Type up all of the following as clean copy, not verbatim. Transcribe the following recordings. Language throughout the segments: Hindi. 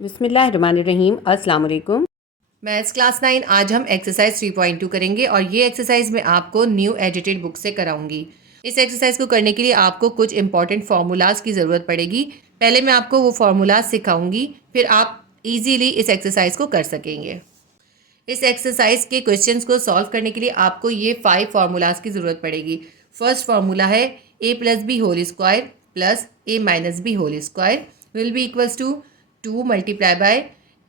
बिस्मिल्लाहिर्रहमानिर्रहीम। अस्सलाम वालेकुम। मैथ्स क्लास 9 आज हम एक्सरसाइज 3.2 करेंगे और ये एक्सरसाइज मैं आपको न्यू एडिटेड बुक से कराऊंगी। इस एक्सरसाइज को करने के लिए आपको कुछ इंपॉर्टेंट फार्मूलाज की ज़रूरत पड़ेगी। पहले मैं आपको वो फार्मूलाज सिखाऊंगी, फिर आप इजीली इस एक्सरसाइज को कर सकेंगे। इस एक्सरसाइज के क्वेश्चंस को सॉल्व करने के लिए आपको ये 5 फार्मूलाज की ज़रूरत पड़ेगी। फर्स्ट फार्मूला है a plus B whole square plus a minus B whole square will be equals to 2 multiply by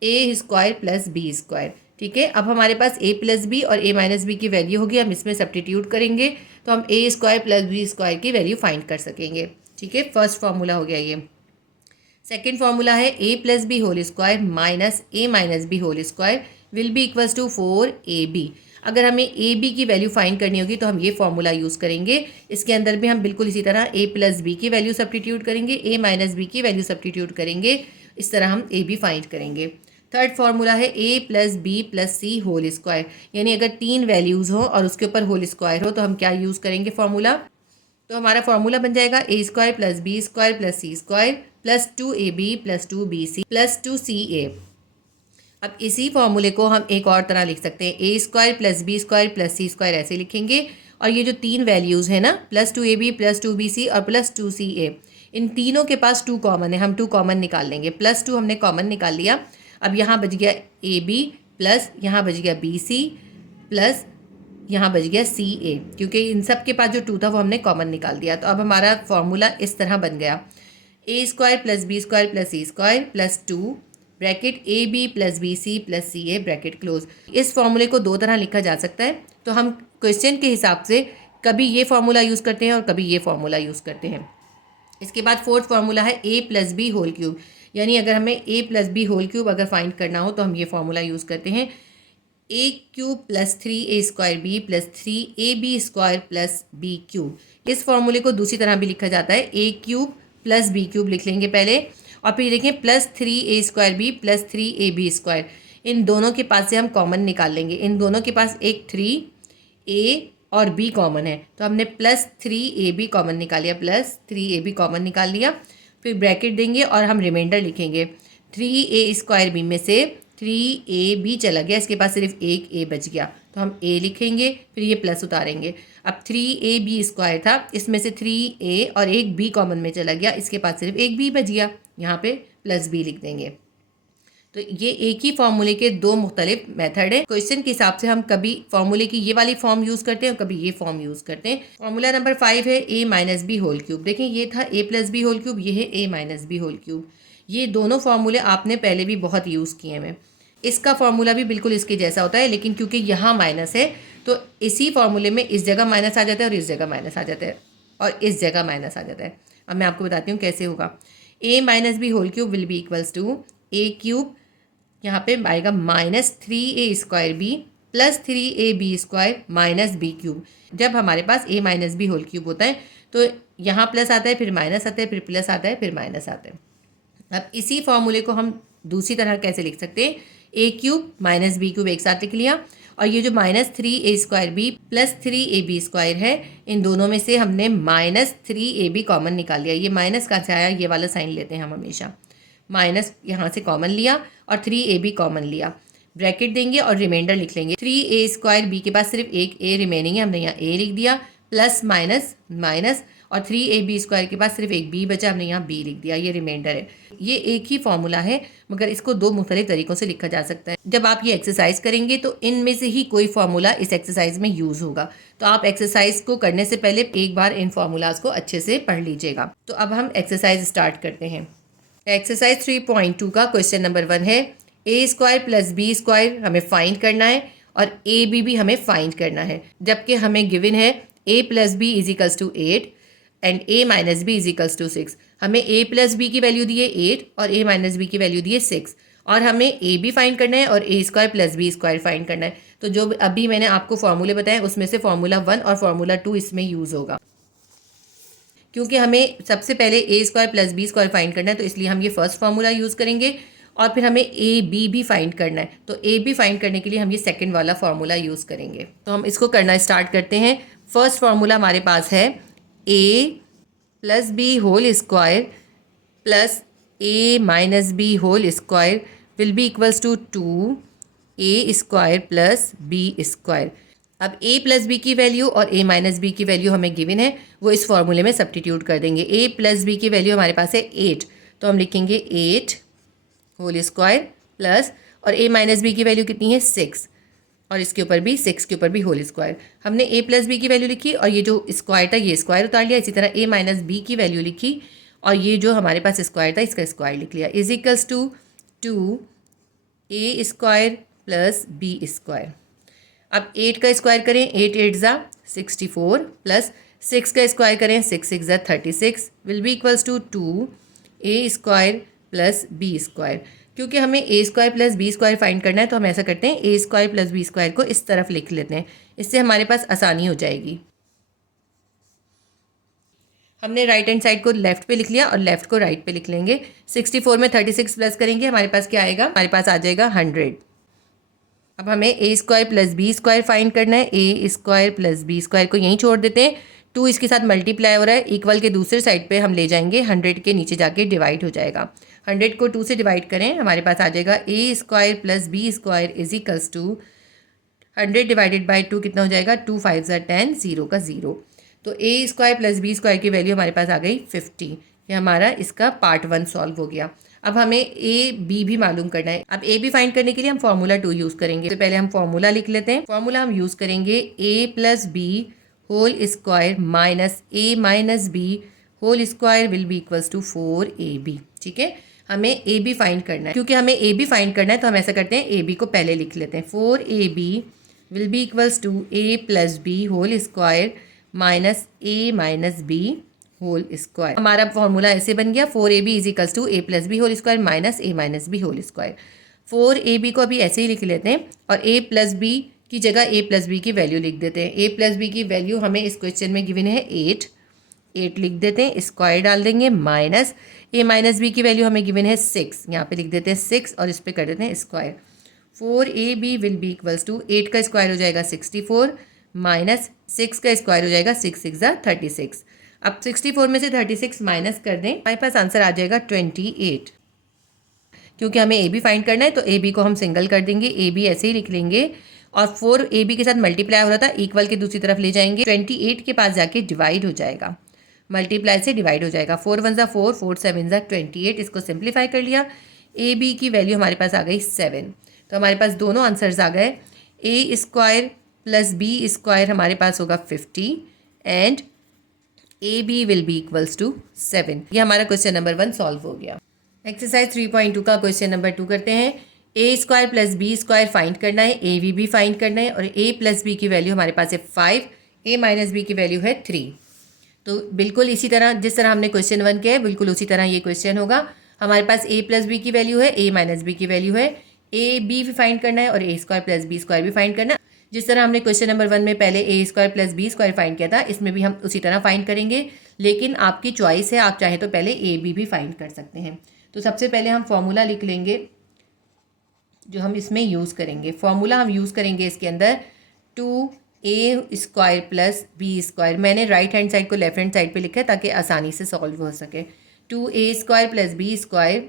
a square plus b square. ठीक है, अब हमारे पास a प्लस बी और a माइनस बी की वैल्यू होगी, हम इसमें सब्स्टिट्यूट करेंगे तो हम a square plus b square की वैल्यू फाइंड कर सकेंगे। ठीक है, फर्स्ट फार्मूला हो गया ये। सेकेंड फार्मूला है a plus B whole square minus a minus B whole square will be equals to 4ab। अगर हमें ए बी की वैल्यू फाइंड करनी होगी तो हम ये फॉर्मूला यूज़ करेंगे। इसके अंदर भी हम बिल्कुल इसी तरह a प्लस बी की वैल्यू सब्स्टिट्यूट करेंगे, a माइनस बी की वैल्यू सब्स्टिट्यूट करेंगे, इस तरह हम ए बी फाइंड करेंगे। थर्ड फार्मूला है a plus B plus C whole square, यानी अगर 3 वैल्यूज़ हो और उसके ऊपर होल स्क्वायर हो तो हम क्या यूज़ करेंगे फॉर्मूला। तो हमारा फॉर्मूला बन जाएगा a square plus B square plus C square plus 2ab plus 2bc plus 2ca। अब इसी फॉर्मूले को हम एक और तरह लिख सकते हैं, a square plus B square plus C square ऐसे लिखेंगे। और ये जो 3 वैल्यूज़ है ना, प्लस 2ab प्लस 2bc और प्लस 2ca, इन तीनों के पास 2 कॉमन है, हम 2 कॉमन निकाल लेंगे। प्लस 2 हमने कॉमन निकाल लिया। अब यहाँ बच गया ab प्लस यहाँ बच गया bc प्लस यहाँ बच गया ca, क्योंकि इन सब के पास जो 2 था वो हमने कॉमन निकाल दिया। तो अब हमारा फॉर्मूला इस तरह बन गया, a square plus B square plus C square plus 2 bracket A B plus B C plus C A bracket close. इस फॉर्मूले को 2 तरह लिखा जा सकता है, तो हम क्वेश्चन के हिसाब से कभी ये फॉर्मूला यूज़ करते हैं और कभी ये फॉर्मूला यूज़ करते हैं। इसके बाद फोर्थ फार्मूला है a plus B whole cube, यानी अगर हमें a plus B whole cube अगर फाइंड करना हो तो हम ये फॉर्मूला यूज़ करते हैं, a cube plus 3a square B plus 3ab square plus b cube. इस फॉर्मूले को दूसरी तरह भी लिखा जाता है, a cube plus b cube लिख लेंगे पहले, और फिर देखें plus 3a square B plus 3ab square. इन दोनों के पास से हम कॉमन निकाल लेंगे, इन दोनों के पास एक 3a और b कॉमन है, तो हमने प्लस 3ab कॉमन निकाल लिया, प्लस 3ab कॉमन निकाल लिया। फिर ब्रैकेट देंगे और हम रिमाइंडर लिखेंगे, 3a स्क्वायर बी में से 3ab चला गया, इसके पास सिर्फ एक a बच गया तो हम a लिखेंगे, फिर ये प्लस उतारेंगे। अब 3ab स्क्वायर था, इसमें से 3a और एक b कॉमन में चला गया, इसके पास सिर्फ एक b बच गया, यहाँ पे प्लस b लिख देंगे। तो ये एक ही फॉर्मूले के 2 मुख्तलिफ मेथड है। क्वेश्चन के हिसाब से हम कभी फॉर्मूले की ये वाली फॉर्म यूज़ करते हैं और कभी ये फॉर्म यूज़ करते हैं। फॉर्मूला नंबर 5 है a minus B whole cube. देखें ये था a plus B whole cube, ये है a minus B whole cube. ये दोनों फार्मूले आपने पहले भी बहुत यूज़ किए हैं। इसका फार्मूला भी बिल्कुल इसके जैसा होता है, लेकिन क्योंकि यहाँ माइनस है तो इसी फार्मूले में इस जगह माइनस आ जाता है और इस जगह माइनस आ जाता है और इस जगह माइनस आ जाता है। अब मैं आपको बताती हूँ कैसे होगा। a minus B whole cube will be equals to a cube, यहाँ पे आएगा minus 3a square B plus 3ab square minus B cube. जब हमारे पास a minus B whole cube होता है तो यहाँ प्लस आता है, फिर माइनस आता है, फिर प्लस आता है, फिर माइनस आता है। अब इसी फॉर्मूले को हम दूसरी तरह कैसे लिख सकते हैं, a cube minus B cube एक साथ लिख लिया, और ये जो minus 3a square B plus 3ab square है, इन दोनों में से हमने माइनस 3ab कॉमन निकाल लिया। ये माइनस कहाँ से आया, ये वाला साइन लेते हैं हम हमेशा, माइनस यहाँ से कॉमन लिया और 3ab कॉमन लिया, ब्रैकेट देंगे और रिमाइंडर लिख लेंगे। 3a स्क्वायर बी के पास सिर्फ एक a रिमेनिंग है, हमने यहाँ a लिख दिया, प्लस माइनस माइनस, और 3ab स्क्वायर के पास सिर्फ एक b बचा, हमने यहाँ b लिख दिया, ये रिमाइंडर है। ये एक ही फॉर्मूला है, मगर इसको 2 मुख्तलिफ तरीक़ों से लिखा जा सकता है। जब आप ये एक्सरसाइज करेंगे तो इनमें से ही कोई फार्मूला इस एक्सरसाइज में यूज़ होगा, तो आप एक्सरसाइज को करने से पहले एक बार इन फार्मूलाज को अच्छे से पढ़ लीजिएगा। तो अब हम एक्सरसाइज स्टार्ट करते हैं। एक्सरसाइज 3.2 का क्वेश्चन नंबर 1 है, a square plus B square हमें फाइंड करना है और ए बी भी हमें फाइंड करना है, जबकि हमें गिवन है a plus B is equals to 8 and a minus B is equals to 6। हमें a प्लस बी की वैल्यू दी है 8 और a माइनस बी की वैल्यू दी है 6, और हमें a भी फाइंड करना है और a square plus B square find करना है। तो जो अभी मैंने आपको फॉर्मूले बताए उसमें से फार्मूला 1 और फार्मूला 2 इसमें यूज़ होगा, क्योंकि हमें सबसे पहले a square plus B square find करना है, तो इसलिए हम ये फर्स्ट फार्मूला यूज़ करेंगे, और फिर हमें a b भी फाइंड करना है, तो a b फाइंड करने के लिए हम ये सेकंड वाला फार्मूला यूज़ करेंगे। तो हम इसको करना स्टार्ट करते हैं। फर्स्ट फार्मूला हमारे पास है a plus B whole square plus a minus B whole square will be equals to 2a² plus b²। अब a प्लस बी की वैल्यू और a माइनस बी की वैल्यू हमें गिवन है, वो इस फॉर्मूले में सब्स्टिट्यूट कर देंगे। a प्लस बी की वैल्यू हमारे पास है 8, तो हम लिखेंगे 8 होल स्क्वायर प्लस, और a माइनस बी की वैल्यू कितनी है 6, और इसके ऊपर भी 6 के ऊपर भी होल स्क्वायर। हमने a प्लस बी की वैल्यू लिखी और ये जो स्क्वायर था ये स्क्वायर उतार लिया। इसी तरह a माइनस बी की वैल्यू लिखी और ये जो हमारे पास स्क्वायर था इसका स्क्वायर लिख लिया। Is equals to 2a² plus b²। अब 8 का स्क्वायर करें, 8 8 ज़ा 64 प्लस 6 का स्क्वायर करें, 6 6 ज़ा 36 will be equals to 2a² plus b²। क्योंकि हमें a² प्लस b² फाइंड करना है तो हम ऐसा करते हैं a² प्लस b² को इस तरफ लिख लेते हैं, इससे हमारे पास आसानी हो जाएगी। हमने राइट हैंड साइड को लेफ्ट पे लिख लिया और लेफ्ट को राइट पे लिख लेंगे। 64 में 36 प्लस करेंगे, हमारे पास क्या आएगा, हमारे पास आ जाएगा 100। अब हमें a² प्लस b² फाइंड करना है। a² प्लस b² को यहीं छोड़ देते हैं, 2 इसके साथ मल्टीप्लाई हो रहा है, इक्वल के दूसरे साइड पे हम ले जाएंगे, 100 के नीचे जाके डिवाइड हो जाएगा। 100 को 2 से डिवाइड करें, हमारे पास आ जाएगा a² plus b² is equals to 100 divided by 2 कितना हो जाएगा, 2 5 ज़ा 10, 0 का 0। तो a² प्लस b² की वैल्यू हमारे पास आ गई 50। ये हमारा इसका पार्ट 1 सॉल्व हो गया। अब हमें a b भी मालूम करना है। अब a b फाइंड करने के लिए हम फॉर्मूला 2 यूज़ करेंगे। तो पहले हम फॉर्मूला लिख लेते हैं। फॉर्मूला हम यूज़ करेंगे a plus B whole square minus a minus B whole square will be equals to 4ab। ठीक है, हमें a b फाइंड करना है। क्योंकि हमें a b फाइंड करना है तो हम ऐसा करते हैं a b को पहले लिख लेते हैं। 4ab will be equals to a plus B whole square minus a minus B whole square. हमारा फॉर्मूला ऐसे बन गया 4ab is equals to a plus B whole square minus a minus B whole square. 4ab को अभी ऐसे ही लिख लेते हैं और a प्लस बी की जगह a प्लस बी की वैल्यू लिख देते हैं। a प्लस बी की वैल्यू हमें इस क्वेश्चन में गिवन है 8 लिख देते हैं, स्क्वायर डाल देंगे, माइनस a माइनस बी की वैल्यू हमें गिवन है 6, यहाँ पे लिख देते हैं 6 और इस पर कर देते हैं square. 4ab will be equals to 8 का स्क्वायर हो जाएगा 64 माइनस 6 का स्क्वायर हो जाएगा 6 6 ज़ा 36। अब 64 में से 36 माइनस कर दें, हमारे पास आंसर आ जाएगा 28। क्योंकि हमें ए बी फाइंड करना है तो ए बी को हम सिंगल कर देंगे, ए बी ऐसे ही लिख लेंगे और 4ab के साथ मल्टीप्लाई हो रहा था, इक्वल के दूसरी तरफ ले जाएंगे, 28 के पास जाके डिवाइड हो जाएगा, मल्टीप्लाई से डिवाइड हो जाएगा। 4 1 ज़ा 4, 4 7 ज़ा 28। इसको सिंप्लीफाई कर लिया, ए बी की वैल्यू हमारे पास आ गई 7। तो हमारे पास दोनों आंसर्स आ गए। a² प्लस b² हमारे पास होगा 50 and ab will be equals to 7। ये हमारा क्वेश्चन नंबर 1 सॉल्व हो गया। एक्सरसाइज 3.2 का क्वेश्चन नंबर 2 करते हैं। a² प्लस b² फाइंड करना है, ab भी फाइंड करना है और a प्लस बी की वैल्यू हमारे पास है 5, a माइनस बी की वैल्यू है 3। तो बिल्कुल इसी तरह जिस तरह हमने क्वेश्चन 1 किया है बिल्कुल उसी तरह ये क्वेश्चन होगा। हमारे पास a प्लस बी की वैल्यू है, a माइनस बी की वैल्यू है, a b भी फाइंड करना है और a² प्लस b² भी फाइंड करना है। जिस तरह हमने क्वेश्चन नंबर 1 में पहले a² प्लस b² फाइंड किया था, इसमें भी हम उसी तरह फाइंड करेंगे, लेकिन आपकी चॉइस है, आप चाहें तो पहले ab भी फाइंड कर सकते हैं। तो सबसे पहले हम फॉर्मूला लिख लेंगे जो हम इसमें यूज़ करेंगे। फॉर्मूला हम यूज़ करेंगे इसके अंदर 2a² प्लस b²। मैंने राइट हैंड साइड को लेफ्ट हैंड साइड पे लिखा है ताकि आसानी से सॉल्व हो सके। 2a² plus b²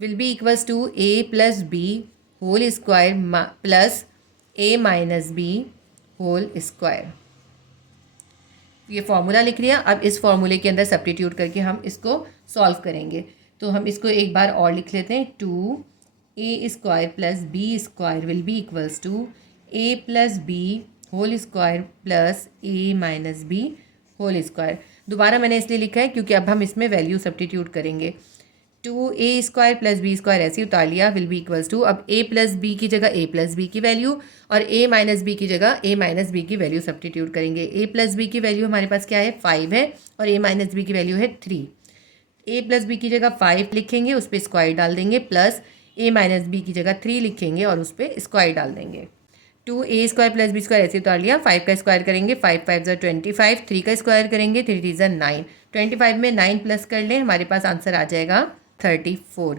will be equals to a plus B whole square plus a minus B whole square. ये फॉर्मूला लिख लिया। अब इस फॉर्मूले के अंदर सब्स्टिट्यूट करके हम इसको सॉल्व करेंगे। तो हम इसको एक बार और लिख लेते हैं। 2a² plus b² will be equals to a plus B whole square plus a minus B whole square. दोबारा मैंने इसलिए लिखा है क्योंकि अब हम इसमें वैल्यू सब्स्टिट्यूट करेंगे। 2a² प्लस b² ऐसे उतार लिया, विल बी इक्वल्स टू, अब a प्लस बी की जगह a प्लस बी की वैल्यू और a माइनस बी की जगह a माइनस बी की वैल्यू सब्स्टिट्यूट करेंगे। a प्लस बी की वैल्यू हमारे पास क्या है 5 है और a माइनस बी की वैल्यू है 3। a प्लस बी की जगह 5 लिखेंगे, उस पर स्क्वायर डाल देंगे, प्लस a माइनस बी की जगह 3 लिखेंगे और उस पर स्क्वायर डाल देंगे। 2a² प्लस b² ऐसे उतार लिया। 5 का स्क्वायर करेंगे, 5 5 ज़ा 25, 3 का स्क्वायर करेंगे, 3 3 ज़ा 9, 25 में 9 प्लस कर लें, हमारे पास आंसर आ जाएगा 34।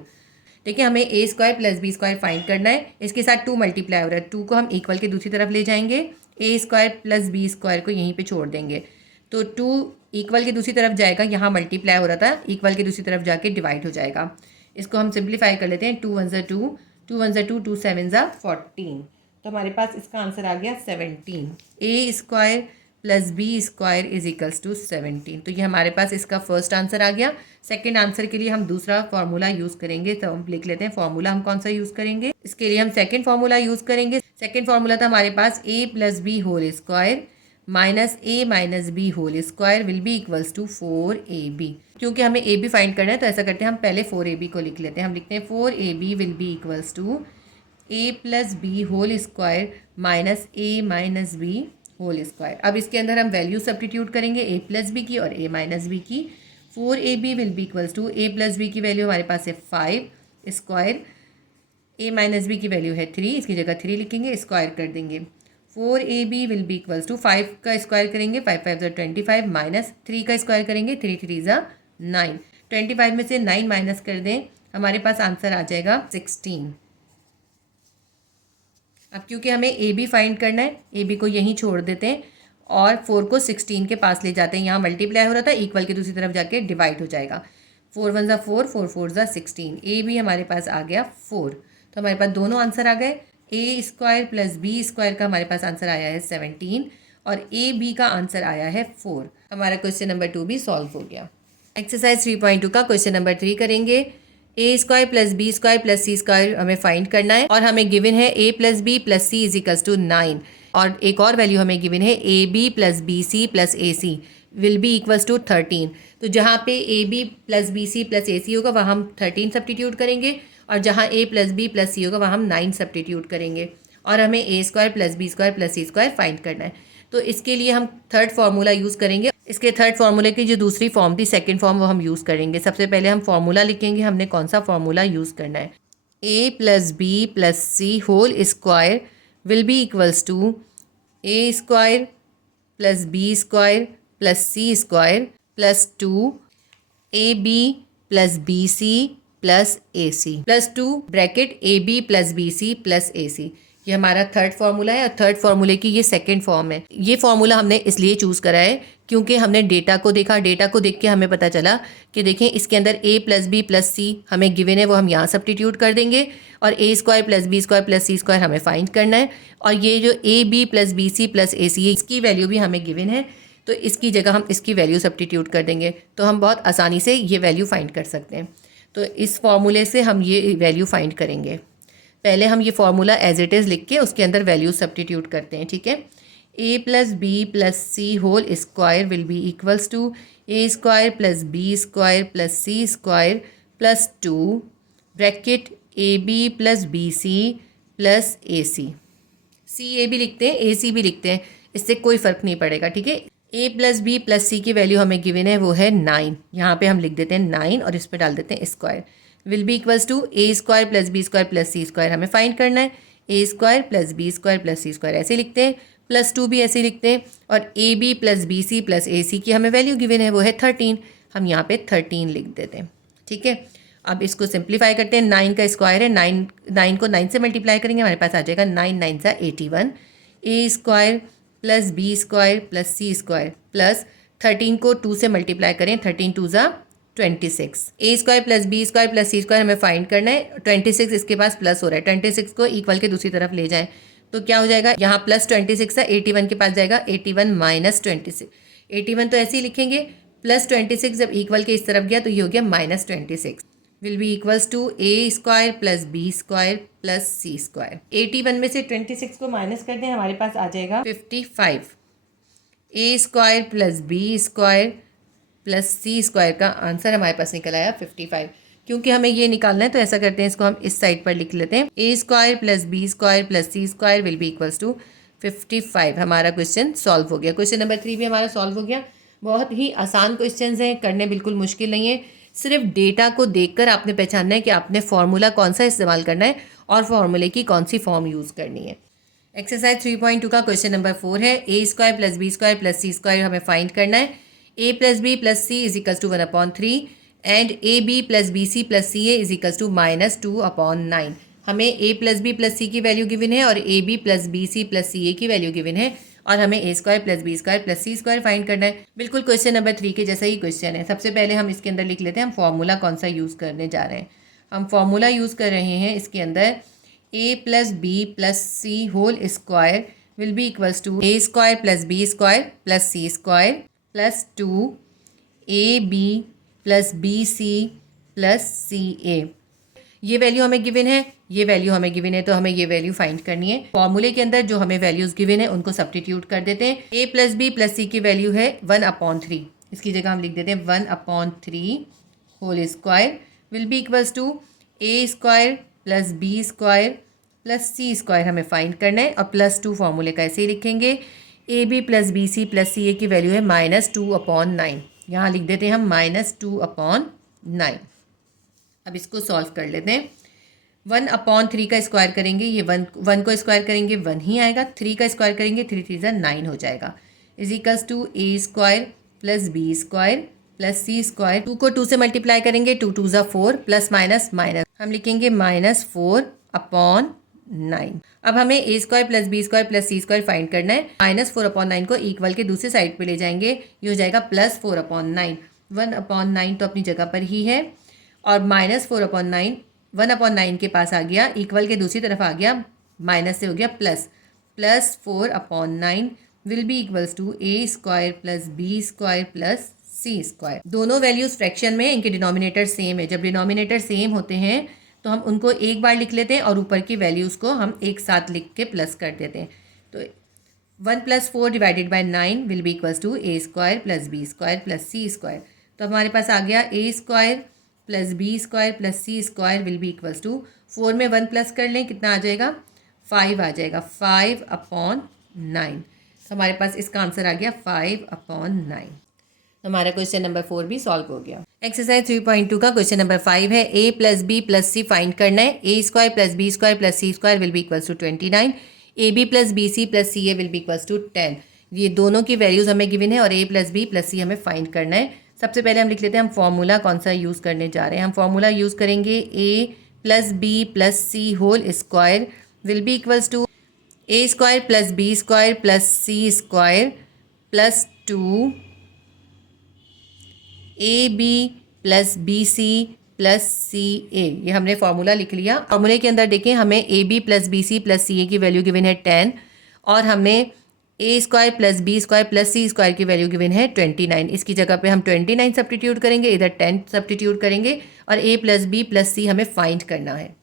देखिए हमें a² प्लस b² फाइंड करना है, इसके साथ 2 मल्टीप्लाई हो रहा है, 2 को हम इक्वल के दूसरी तरफ ले जाएंगे, a² प्लस b² को यहीं पे छोड़ देंगे, तो 2 इक्वल के दूसरी तरफ जाएगा, यहाँ मल्टीप्लाई हो रहा था, इक्वल के दूसरी तरफ जाके डिवाइड हो जाएगा। इसको हम सिंप्लीफाई कर लेते हैं। 2 1 ज़ा 2, 2 1 ज़ा 2, 2 7 ज़ा 14। तो हमारे पास इसका आंसर आ गया 17। A square plus B square is equals to 17। तो ये हमारे पास इसका फर्स्ट आंसर आ गया। सेकंड आंसर के लिए हम दूसरा फार्मूला यूज़ करेंगे, तो हम लिख लेते हैं फार्मूला हम कौन सा यूज़ करेंगे। इसके लिए हम सेकंड फार्मूला यूज़ करेंगे। सेकंड फार्मूला था हमारे पास a plus B whole square minus a minus B whole square will be equals to 4ab। क्योंकि हमें a b फाइंड करना है तो ऐसा करते हैं, हम पहले 4ab को लिख लेते हैं। हम लिखते हैं 4ab will be equals to a plus B whole square minus a minus B whole square. अब इसके अंदर हम वैल्यू सब्स्टिट्यूट करेंगे a प्लस बी की और a माइनस बी की। 4ab will be equals to a plus B की वैल्यू हमारे पास है 5 स्क्वायर, a माइनस बी की वैल्यू है 3, इसकी जगह 3 लिखेंगे, स्क्वायर कर देंगे। 4ab will be equals to 5 का स्क्वायर करेंगे, 5 5 ज़ा 25 माइनस 3 का स्क्वायर करेंगे, 3 3 ज़ा 9। 25 में से 9 माइनस कर दें, हमारे पास आंसर आ जाएगा 16। अब क्योंकि हमें ए बी फाइंड करना है, ए बी को यहीं छोड़ देते हैं और 4 को 16 के पास ले जाते हैं। यहाँ मल्टीप्लाई हो रहा था, इक्वल की दूसरी तरफ जाके डिवाइड हो जाएगा। 4 1 ज़ा 4, 4 4 ज़ा 16। ए बी हमारे पास आ गया 4। तो हमारे पास दोनों आंसर आ गए। ए स्क्वायर प्लस बी स्क्वायर का हमारे पास आंसर आया है 17 और ए बी का आंसर आया है 4। हमारा क्वेश्चन नंबर 2 भी सॉल्व हो गया। एक्सरसाइज 3.2 का क्वेश्चन नंबर 3 करेंगे। A square plus B square plus C square हमें फाइंड करना है और हमें गिवन है a plus B plus C is equals to 9 और एक और वैल्यू हमें गिवन है A B plus B C plus A C will be equals to 13। तो जहाँ पे A B plus B C plus A C होगा वहाँ हम 13 सब्स्टिट्यूट करेंगे और जहाँ a plus B plus c होगा वहाँ हम 9 सब्स्टिट्यूट करेंगे और हमें a square plus B square plus C square find करना है। तो इसके लिए हम थर्ड फार्मूला यूज़ करेंगे। इसके थर्ड फार्मूले की जो दूसरी फॉर्म थी, सेकंड फॉर्म, वो हम यूज़ करेंगे। सबसे पहले हम फार्मूला लिखेंगे, हमने कौन सा फार्मूला यूज़ करना है। a plus B plus C whole square will be equals to a square plus B square plus C square plus 2 ab plus B C plus A C plus 2 bracket A B plus B C plus A C. ये हमारा थर्ड फार्मूला है और थर्ड फार्मूले की ये सेकंड फॉर्म है। ये फार्मूला हमने इसलिए चूज़ करा है क्योंकि हमने डेटा को देखा, डेटा को देख के हमें पता चला कि देखें इसके अंदर a plus B plus C हमें गिवन है, वो हम यहाँ सब्स्टिट्यूट कर देंगे और a square plus B square plus C square हमें फाइंड करना है और ये जो a B plus B C plus A C इसकी वैल्यू भी हमें गिवन है, तो इसकी जगह हम इसकी वैल्यू सब्स्टिट्यूट कर देंगे तो हम बहुत आसानी से ये वैल्यू फाइंड कर सकते हैं। तो इस फार्मूले से हम ये वैल्यू फाइंड करेंगे। पहले हम ये फार्मूला एज इट इज़ लिख के उसके अंदर वैल्यू सब्स्टिट्यूट करते हैं, ठीक है। a plus B plus C whole square will be equals to a square plus B square plus C square plus 2 bracket A B plus B C plus A C. C A भी लिखते हैं, ए सी भी लिखते हैं, इससे कोई फ़र्क नहीं पड़ेगा, ठीक है। a plus B plus C की वैल्यू हमें गिवन है, वो है 9। यहाँ पे हम लिख देते हैं 9 और इस पर डाल देते हैं square. Will be equals to a square plus B square plus C square हमें फाइंड करना है। a square plus B square plus C square ऐसे लिखते हैं, प्लस 2 भी ऐसे लिखते हैं और A B plus B C plus A C की हमें वैल्यू गिवन है, वो है 13। हम यहाँ पे 13 लिख देते हैं, ठीक है। अब इसको सिंप्लीफाई करते हैं। 9 का स्क्वायर है, 9 को 9 से मल्टीप्लाई करेंगे, हमारे पास आ जाएगा 9 9 ज़ा 81। a square plus B square plus C square plus 13 को 2 से मल्टीप्लाई करें, 13 2 ज़ा 26। a square plus B square plus C square हमें फाइंड करना है। 26 इसके पास प्लस हो रहा है, 26 को इक्वल के दूसरी तरफ ले जाएं तो क्या हो जाएगा, यहाँ प्लस 26 है, 81 के पास जाएगा, 81 माइनस 26। 81 तो ऐसे ही लिखेंगे, प्लस 26 जब इक्वल के इस तरफ गया तो ये हो गया minus 26। Will be equals to a square plus B square plus C square. 81 में से 26 को माइनस कर दें, हमारे पास आ जाएगा 55। a square plus B square plus C square का आंसर हमारे पास निकल आया 55। क्योंकि हमें ये निकालना है तो ऐसा करते हैं, इसको हम इस साइड पर लिख लेते हैं। a square plus B square plus C square will be equals to 55। हमारा क्वेश्चन सॉल्व हो गया। क्वेश्चन नंबर 3 भी हमारा सॉल्व हो गया। बहुत ही आसान क्वेश्चन हैं, करने बिल्कुल मुश्किल नहीं है। सिर्फ डेटा को देखकर आपने पहचानना है कि आपने फार्मूला कौन सा इस्तेमाल करना है और फार्मूले की कौन सी फॉर्म यूज़ करनी है। एक्सरसाइज 3.2 का क्वेश्चन नंबर 4 है। a square plus B square plus C square हमें फाइंड करना है। a plus B plus C is equals to 1/3 and A B plus B C plus C A is equals to -2/9। हमें a plus B plus C की वैल्यू गिवन है और A B plus B C plus C A की वैल्यू गिवन है और हमें A square plus B square plus C square find करना है। बिल्कुल क्वेश्चन नंबर 3 के जैसा ही क्वेश्चन है। सबसे पहले हम इसके अंदर लिख लेते हैं हम फॉर्मूला कौन सा यूज़ करने जा रहे हैं। हम फॉर्मूला यूज़ कर रहे हैं इसके अंदर A plus B plus C whole square will be equals to A square plus B square plus C square plus 2 A B plus B C plus C A. ये वैल्यू हमें गिवन है, ये वैल्यू हमें गिवन है, तो हमें ये वैल्यू फाइंड करनी है। फॉर्मूले के अंदर जो हमें वैल्यूज गिवन है उनको सब्स्टिट्यूट कर देते हैं। ए प्लस बी प्लस सी की वैल्यू है 1/3, इसकी जगह हम लिख देते हैं 1/3 whole square will be equals to A square plus B square plus C square हमें फाइंड करना है, और +2 फॉर्मूले का ऐसे ही लिखेंगे। A B plus B C plus C A की वैल्यू है -2/9, यहाँ लिख देते हैं हम -2/9। अब इसको सॉल्व कर लेते हैं। 1/3 का स्क्वायर करेंगे, ये 1 को स्क्वायर करेंगे 1 ही आएगा, 3 का स्क्वायर करेंगे 3 3 ज़ा 9 हो जाएगा, is equals to A square plus B square plus C square. 2 को 2 से मल्टीप्लाई करेंगे, 2 2 ज़ा 4 प्लस माइनस माइनस हम लिखेंगे -4/9। अब हमें A square plus B square plus C square find करना है। -4/9 को इक्वल के दूसरे साइड पे ले जाएंगे, ये हो जाएगा +4/9। 1/9 तो अपनी जगह पर ही है, और -4/9 1/9 के पास आ गया, इक्वल के दूसरी तरफ आ गया, माइनस से हो गया +4/9 will be equals to A square plus B square plus C square. दोनों वैल्यूज फ्रैक्शन में, इनके डिनोमिनेटर सेम है। जब डिनोमिनेटर सेम होते हैं तो हम उनको एक बार लिख लेते हैं और ऊपर की वैल्यूज़ को हम एक साथ लिख के प्लस कर देते हैं। तो 1 + 4 divided by 9 will be equals to A square plus B square plus C square. तो हमारे पास आ गया A square plus B square plus C square will be equals to 4 में 1 प्लस कर लें, कितना आ जाएगा 5 आ जाएगा, 5/9। तो हमारे पास इसका आंसर आ गया 5/9। हमारा क्वेश्चन नंबर 4 भी सॉल्व हो गया। एक्सरसाइज 3.2 का क्वेश्चन नंबर 5 है। A plus B plus C find करना है। A square plus B square plus C square will be equals to 29। A B plus B C plus C A will be equals to 10। ये दोनों की वैल्यूज हमें गिवन है और A plus B plus C हमें फाइंड करना है। सबसे पहले हम लिख लेते हैं हम फॉर्मूला कौन सा यूज़ करने जा रहे हैं। हम फॉर्मूला यूज़ करेंगे A plus B plus C whole square will be equals to A square plus B square plus C square plus 2 A B plus B C plus C A. ये हमने फार्मूला लिख लिया। फार्मूले के अंदर देखें हमें A B plus B C plus C A की वैल्यू गिवन है 10, और हमें A square plus B square plus C square की वैल्यू गिवन है 29। इसकी जगह पे हम 29 सब्स्टिट्यूट करेंगे, इधर 10 सब्स्टिट्यूट करेंगे, और A plus B plus C हमें फाइंड करना है।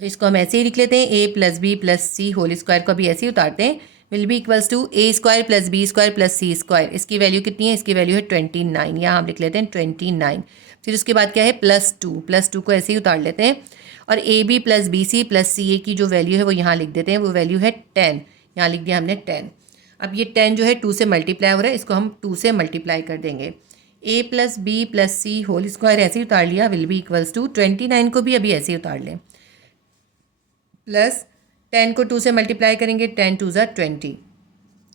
तो इसको हम ऐसे ही लिख लेते हैं, ए प्लस बी प्लस सी होल स्क्वायर को भी ऐसे ही उतारते हैं, will be equals to A square plus B square plus C square. इसकी वैल्यू कितनी है, इसकी वैल्यू है 29, यहाँ हम लिख लेते हैं 29। फिर उसके बाद क्या है +2 को ऐसे ही उतार लेते हैं, और A B plus B C plus C A की जो वैल्यू है वो यहाँ लिख देते हैं, वो वैल्यू है 10, यहाँ लिख दिया हमने 10। अब ये 10 जो है 2 से मल्टीप्लाई हो रहा है, इसको हम 2 से मल्टीप्लाई कर देंगे। ए प्लस बी प्लस सी होल स्क्वायर ऐसे ही उतार लिया, विल बी इक्वल्स टू 29 को भी अभी ऐसे ही उतार लें, प्लस 10 को 2 से मल्टीप्लाई करेंगे, 10 2 ज़ा 20।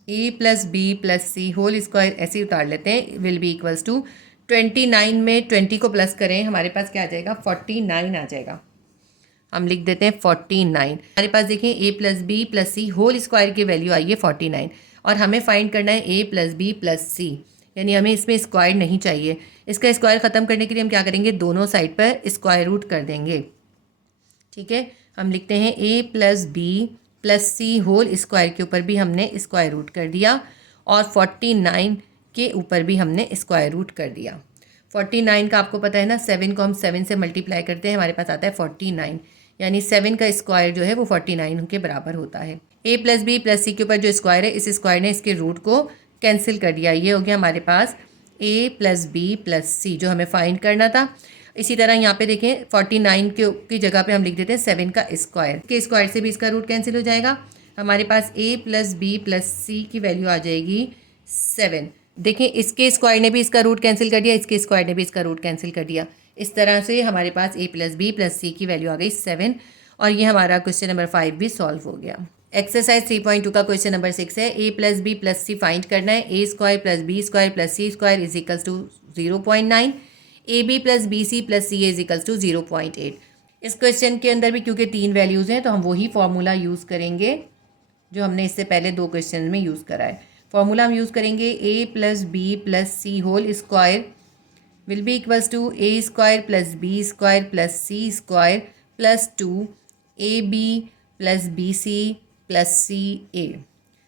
ए प्लस बी प्लस सी होल स्क्वायर ऐसे ही उतार लेते हैं, विल बी इक्वल्स टू 29 में 20 को प्लस करें, हमारे पास क्या आ जाएगा 49 आ जाएगा। हम लिख देते हैं 49। हमारे पास देखिए ए प्लस बी प्लस सी होल स्क्वायर की वैल्यू आई है 49, और हमें फाइंड करना है ए प्लस बी प्लस सी, यानी हमें इसमें स्क्वायर नहीं चाहिए। इसका स्क्वायर ख़त्म करने के लिए हम क्या करेंगे, दोनों साइड पर स्क्वायर रूट कर देंगे। ठीक है, हम लिखते हैं ए प्लस बी प्लस सी होल स्क्वायर के ऊपर भी हमने स्क्वायर रूट कर दिया, और 49 के ऊपर भी हमने स्क्वायर रूट कर दिया। 49 का आपको पता है ना, 7 को हम 7 से मल्टीप्लाई करते हैं, हमारे पास आता है 49, यानी 7 का स्क्वायर जो है वो 49 के बराबर होता है। ए प्लस बी प्लस सी के ऊपर जो स्क्वायर है, इस स्क्वायर ने इसके रूट को कैंसिल कर दिया। ये हो गया हमारे पास ए प्लस बी प्लस सी जो हमें फाइंड करना था। इसी तरह यहाँ पे देखें 49 की जगह पे हम लिख देते हैं 7 का स्क्वायर, के स्क्वायर से भी इसका रूट कैंसिल हो जाएगा। हमारे पास ए प्लस बी प्लस सी की वैल्यू आ जाएगी 7। देखें इसके स्क्वायर ने भी इसका रूट कैंसिल कर दिया, इसके स्क्वायर ने भी इसका रूट कैंसिल कर दिया। इस तरह से हमारे पास ए प्लस बी प्लस सी की वैल्यू आ गई 7, और ये हमारा क्वेश्चन नंबर 5 भी सॉल्व हो गया। एक्सरसाइज 3.2 का क्वेश्चन नंबर 6 है। A plus B plus C find करना है। A square plus B square plus C square is equals to 0.9। A B plus B C plus C is equals to 0.8। इस क्वेश्चन के अंदर भी क्योंकि 3 वैल्यूज़ हैं तो हम वही फॉर्मूला यूज़ करेंगे जो हमने इससे पहले 2 क्वेश्चन में यूज़ करा है। फॉर्मूला हम यूज़ करेंगे a plus B plus C whole square will be equals to a square plus B square plus C square plus 2ab plus B C plus C A.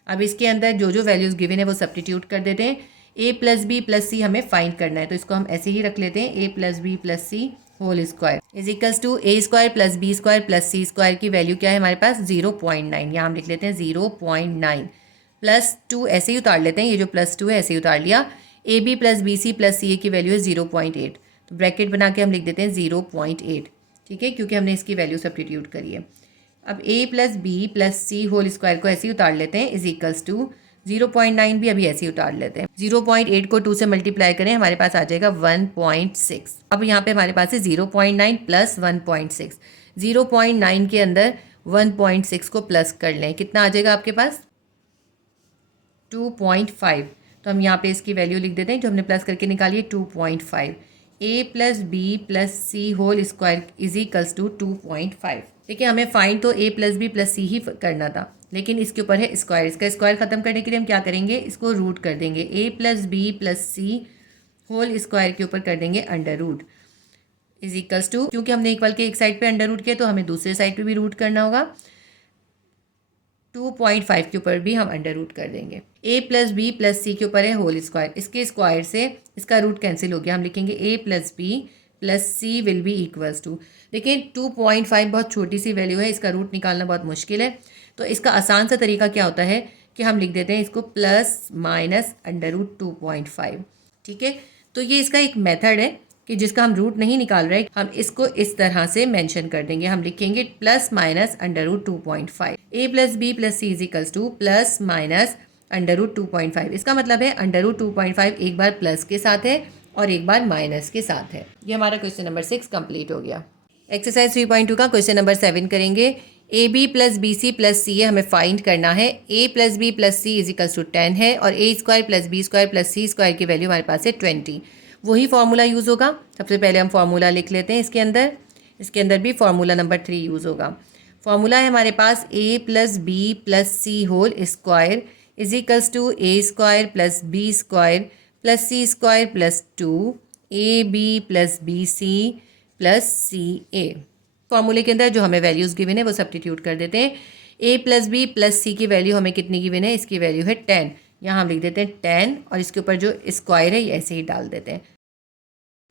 अब इसके अंदर जो जो वैल्यूज़ गिवन है वो सब्स्टिट्यूट कर देते हैं। a plus B plus C हमें फाइंड करना है, तो इसको हम ऐसे ही रख लेते हैं a plus B plus C whole square is equals to a square plus B square plus C square की वैल्यू क्या है हमारे पास 0.9। यहाँ हम लिख लेते हैं 0.9 प्लस 2 ऐसे ही उतार लेते हैं, ये जो प्लस 2 है ऐसे ही उतार लिया। A B plus B C plus C A की वैल्यू है 0.8, तो ब्रैकेट बना के हम लिख देते हैं 0.8, ठीक है, क्योंकि हमने इसकी वैल्यू सब्स्टिट्यूट करी है। अब a plus B plus C whole square को ऐसे ही उतार लेते हैं इज इक्वल्स टू 0.9 भी अभी ऐसे ही उतार लेते हैं। 0.8 को 2 से मल्टीप्लाई करें, हमारे पास आ जाएगा 1.6। अब यहाँ पे हमारे पास है 0.9 प्लस 1.6। 0.9 के अंदर 1.6 को प्लस कर लें, कितना आ जाएगा आपके पास 2.5। तो हम यहाँ पे इसकी वैल्यू लिख देते हैं जो हमने प्लस करके निकाली है 2.5। a plus B plus C whole square is equals to 2.5। देखिए हमें फाइंड तो a plus B plus c ही करना था, लेकिन इसके ऊपर है स्क्वायर। इसका स्क्वायर खत्म करने के लिए हम क्या करेंगे, इसको रूट कर देंगे। a plus B plus C whole square के ऊपर कर देंगे under root is equals to, क्योंकि हमने इक्वल के एक साइड पे अंडर रूट किया तो हमें दूसरे साइड पे भी रूट करना होगा। 2.5 के ऊपर भी हम अंडर रूट कर देंगे। a प्लस बी प्लस सी के ऊपर है होल स्क्वायर, इसके स्क्वायर से इसका रूट कैंसिल हो गया। हम लिखेंगे a plus B plus c will be equals to, देखिए 2.5 बहुत छोटी सी वैल्यू है, इसका रूट निकालना बहुत मुश्किल है। तो इसका आसान सा तरीका क्या होता है कि हम लिख देते हैं इसको प्लस माइनस अंडर रूट 2.5, ठीक है। तो ये इसका एक मेथड है कि जिसका हम रूट नहीं निकाल रहे, हम इसको इस तरह से मेंशन कर देंगे। हम लिखेंगे plus minus under root 2.5। a plus B plus C is equals to plus minus under root 2.5। इसका मतलब है अंडर रूट 2.5 एक बार प्लस के साथ है और एक बार माइनस के साथ है। ये हमारा क्वेश्चन नंबर 6 कंप्लीट हो गया। एक्सरसाइज 3.2 का क्वेश्चन नंबर 7 करेंगे। A B plus B C plus C A हमें फाइंड करना है। a plus B plus C is equals to 10 है और a square plus B square plus C square की वैल्यू हमारे पास है 20। वही फार्मूला यूज़ होगा। सबसे पहले हम फार्मूला लिख लेते हैं इसके अंदर भी फार्मूला नंबर 3 यूज़ होगा। फार्मूला है हमारे पास a plus B plus C whole square is equals to a square plus B square plus C square plus 2ab plus B C plus C A. फार्मूले के अंदर जो हमें वैल्यूज़ गिवन है वो सब्स्टिट्यूट कर देते हैं। a plus B plus C की वैल्यू हमें कितनी गिवन है, इसकी वैल्यू है 10। यहाँ हम लिख देते हैं 10 और इसके ऊपर जो स्क्वायर है ये ऐसे ही डाल देते हैं।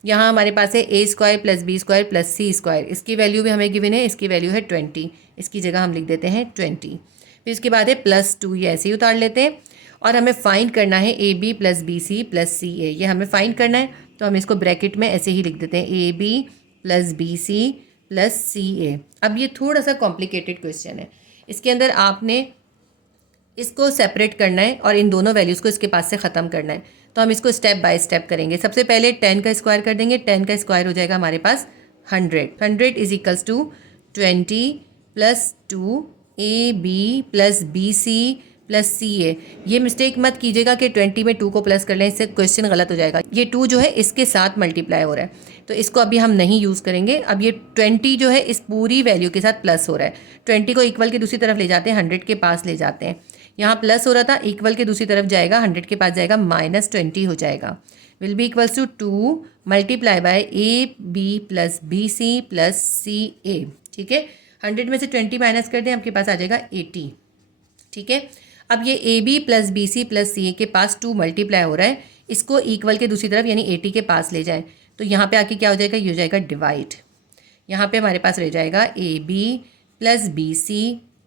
यहाँ हमारे पास है a square plus B square plus C square, इसकी वैल्यू भी हमें गिवन है, इसकी वैल्यू है 20, इसकी जगह हम लिख देते हैं 20। फिर इसके बाद है प्लस 2, ये ऐसे ही उतार लेते हैं। और हमें फाइंड करना है A B plus B C plus C A, ये हमें फाइंड करना है, तो हम इसको ब्रैकेट में ऐसे ही लिख देते हैं A B plus B C plus C A. अब ये थोड़ा सा कॉम्प्लिकेटेड क्वेश्चन है, इसके अंदर आपने इसको सेपरेट करना है और इन दोनों वैल्यूज़ को इसके पास से ख़त्म करना है। तो हम इसको स्टेप बाय स्टेप करेंगे। सबसे पहले 10 का स्क्वायर कर देंगे। 10 का स्क्वायर हो जाएगा हमारे पास 100। 100 is equals to 20 plus 2 A B plus B C plus C A. ये मिस्टेक मत कीजिएगा कि 20 में 2 को प्लस कर लें, इससे क्वेश्चन गलत हो जाएगा। ये 2 जो है इसके साथ मल्टीप्लाई हो रहा है, तो इसको अभी हम नहीं यूज़ करेंगे। अब ये 20 जो है इस पूरी वैल्यू के साथ प्लस हो रहा है। 20 को इक्वल के दूसरी तरफ ले जाते हैं, 100 के पास ले जाते हैं। यहाँ प्लस हो रहा था, इक्वल के दूसरी तरफ जाएगा, 100 के पास जाएगा, -20 हो जाएगा। Will be equals to 2 multiply by A B plus B C plus C A, ठीक है। 100 में से 20 माइनस कर दें, आपके पास आ जाएगा 80, ठीक है। अब ये A B plus B C plus C A के पास 2 मल्टीप्लाई हो रहा है, इसको इक्वल के दूसरी तरफ यानी 80 के पास ले जाएं, तो यहाँ पे आके क्या हो जाएगा, ये हो जाएगा डिवाइड। यहाँ पे हमारे पास रह जाएगा A B plus B C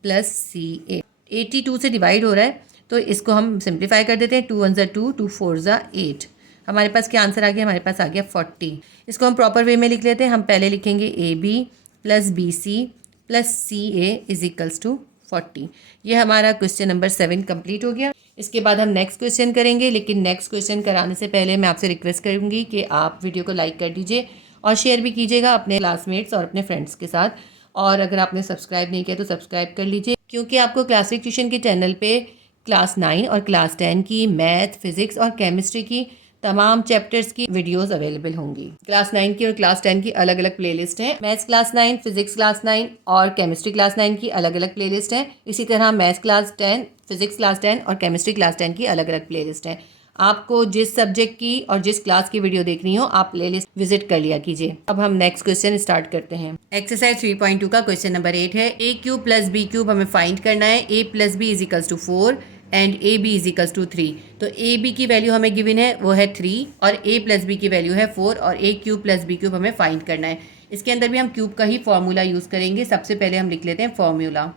plus C A. 82 से डिवाइड हो रहा है, तो इसको हम सिंप्लीफाई कर देते हैं। 2 1 2, 2 4 8। हमारे पास क्या आंसर आ गया, हमारे पास आ गया 40। इसको हम प्रॉपर वे में लिख लेते हैं। हम पहले लिखेंगे A B plus B C plus C A is equals to 40। ये हमारा क्वेश्चन नंबर 7 कंप्लीट हो गया। इसके बाद हम नेक्स्ट क्वेश्चन करेंगे, लेकिन नेक्स्ट क्वेश्चन कराने से पहले मैं आपसे रिक्वेस्ट करूँगी कि आप वीडियो को लाइक कर दीजिए और शेयर भी कीजिएगा अपने क्लासमेट्स और अपने फ्रेंड्स के साथ। और अगर आपने सब्सक्राइब नहीं किया तो सब्सक्राइब कर लीजिए, क्योंकि आपको क्लासिक ट्यूशन के चैनल पे क्लास 9 और क्लास 10 की मैथ, फिज़िक्स और केमिस्ट्री की तमाम चैप्टर्स की वीडियोस अवेलेबल होंगी। क्लास 9 की और क्लास 10 की अलग अलग प्लेलिस्ट हैं। मैथ्स क्लास 9, फिजिक्स क्लास 9 और केमिस्ट्री क्लास 9 की अलग अलग प्लेलिस्ट हैं। इसी तरह मैथ्स क्लास 10, फिजिक्स क्लास 10 और केमिस्ट्री क्लास 10 की अलग अलग प्लेलिस्ट हैं। आपको जिस सब्जेक्ट की और जिस क्लास की वीडियो देखनी हो आप प्लेलिस्ट विजिट कर लिया कीजिए। अब हम नेक्स्ट क्वेश्चन स्टार्ट करते हैं। एक्सरसाइज 3.2 का क्वेश्चन नंबर 8 है। ए क्यूब प्लस बी क्यूब हमें फाइंड करना है। A plus B is equals to 4 and A B is equals to 3। तो ए बी की वैल्यू हमें गिवन है वो है 3 और ए प्लस बी की वैल्यू है 4 और A cube plus B cube हमें फाइंड करना है। इसके अंदर भी हम क्यूब का ही फॉर्मूला यूज़ करेंगे। सबसे पहले हम लिख लेते हैं फॉर्मूला,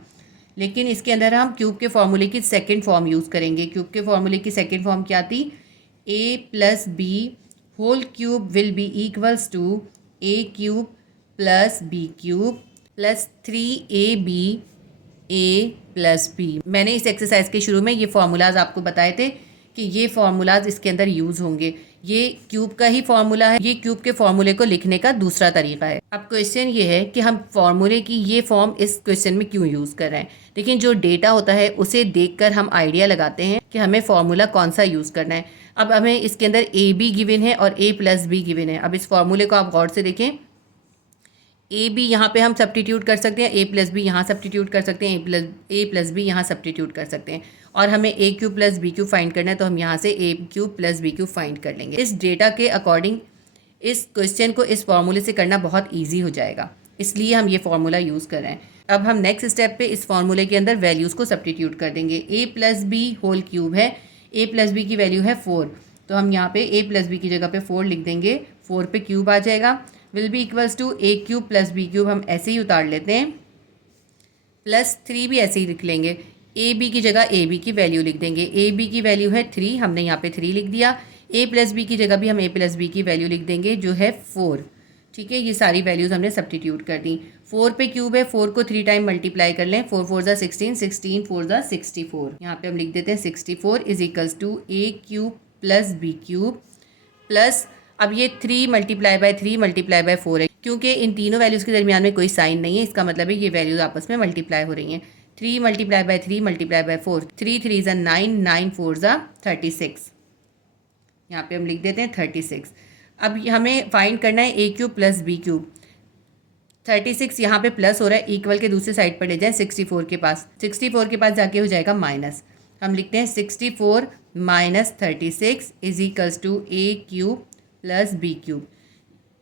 लेकिन इसके अंदर हम क्यूब के फॉर्मूले की सेकेंड फॉर्म यूज़ करेंगे। क्यूब के फॉर्मूले की सेकेंड फॉर्म क्या थी? A plus B whole cube will be equals to A cube plus B cube plus 3ab A plus B. मैंने इस एक्सरसाइज के शुरू में ये फार्मूलाज आपको बताए थे कि ये फार्मूलाज इसके अंदर यूज़ होंगे। ये क्यूब का ही फार्मूला है, ये क्यूब के फार्मूले को लिखने का दूसरा तरीका है। अब क्वेश्चन ये है कि हम फार्मूले की ये फॉर्म इस क्वेश्चन में क्यों यूज़ कर रहे हैं। लेकिन जो डेटा होता है उसे देखकर हम आइडिया लगाते हैं कि हमें फार्मूला कौन सा यूज़ करना है। अब हमें इसके अंदर ए बी गिवन है और ए प्लस बी गिवन है। अब इस फार्मूले को आप गौर से देखें। ए बी यहाँ पे हम सब्स्टिट्यूट कर सकते हैं, ए प्लस बी यहाँ सब्स्टिट्यूट कर सकते हैं, ए प्लस बी यहाँ सब्स्टिट्यूट कर सकते हैं। और हमें A cube plus B cube find करना है तो हम यहाँ से A cube plus B cube find कर लेंगे। इस डेटा के अकॉर्डिंग इस क्वेश्चन को इस फार्मूले से करना बहुत ईजी हो जाएगा, इसलिए हम ये फार्मूला यूज़ कर रहे हैं। अब हम नेक्स्ट स्टेप पे इस फार्मूले के अंदर वैल्यूज़ को सब्स्टिट्यूट कर देंगे। ए प्लस बी होल क्यूब है, ए प्लस बी की वैल्यू है 4, तो हम यहाँ पे ए प्लस बी की जगह पे 4 लिख देंगे। 4 पे क्यूब आ जाएगा, will be equals to A cube plus B cube हम ऐसे ही उतार लेते हैं, प्लस 3 भी ऐसे ही लिख लेंगे। ए बी की जगह ए बी की वैल्यू लिख देंगे। ए बी की वैल्यू है 3, हमने यहाँ पे 3 लिख दिया। ए प्लस बी की जगह भी हम ए प्लस बी की वैल्यू लिख देंगे जो है 4। ठीक है, ये सारी वैल्यूज़ हमने सब्स्टिट्यूट कर दी। 4 पे क्यूब है, 4 को 3 टाइम मल्टीप्लाई कर लें। 4 4 ज़ा 16, 16 4 ज़ा 64। यहाँ पे हम लिख देते हैं 64 is equals to A cube plus B cube plus, अब ये 3 मल्टीप्लाई बाय 3 मल्टीप्लाई बाय 4 है, क्योंकि इन तीनों वैल्यूज़ के दरमियान में कोई साइन नहीं है, इसका मतलब है ये वैल्यूज़ आपस में मल्टीप्लाई हो रही हैं। 3 मल्टीप्लाई बाय 3 मल्टीप्लाई बाय 4, 3 3 ज़ा 9, 9 4 ज़ा 36। यहाँ पे हम लिख देते हैं 36। अब हमें फाइंड करना है ए क्यूब प्लस बी क्यूब। 36 यहाँ पे प्लस हो रहा है, इक्वल के दूसरे साइड पर ले जाए 64 के पास, 64 के पास जाके हो जाएगा माइनस। हम लिखते हैं 64 minus 36 is equals to A cube plus B cube.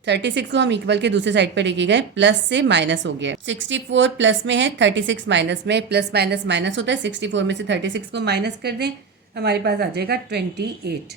36 को हम इक्वल के दूसरे साइड पर लेके गए, प्लस से माइनस हो गया। 64 प्लस में है, 36 माइनस में, प्लस माइनस माइनस होता है। 64 में से 36 को माइनस कर दें, हमारे पास आ जाएगा 28।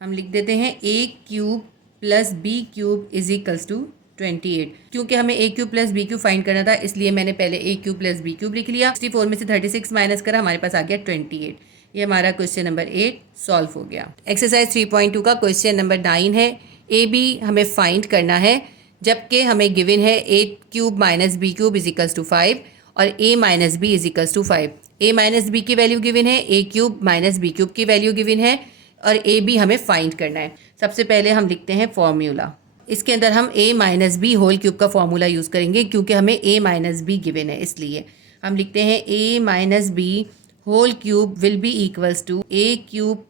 हम लिख देते हैं A cube plus B cube is equals to 28। क्योंकि हमें A cube plus B cube find करना था, इसलिए मैंने पहले A cube plus B cube लिख लिया। 64 में से 36 माइनस करा, हमारे पास आ गया 28। ये हमारा क्वेश्चन नंबर 8 सॉल्व हो गया। एक्सरसाइज 3.2 का क्वेश्चन नंबर 9 है। ए बी हमें फाइंड करना है, जबकि हमें गिवन है ए cube minus B cube is equals to 5 और A minus B is equals to 5। A minus B की वैल्यू गिवन है, ए क्यूब माइनस बी क्यूब की वैल्यू गिवन है और ए बी हमें फाइंड करना है। सबसे पहले हम लिखते हैं फॉर्मूला। इसके अंदर हम ए माइनस बी होल क्यूब का फॉर्मूला यूज़ करेंगे, क्योंकि हमें ए माइनस बी गिवन है, इसलिए हम लिखते हैं A minus B whole cube will be equals to A cube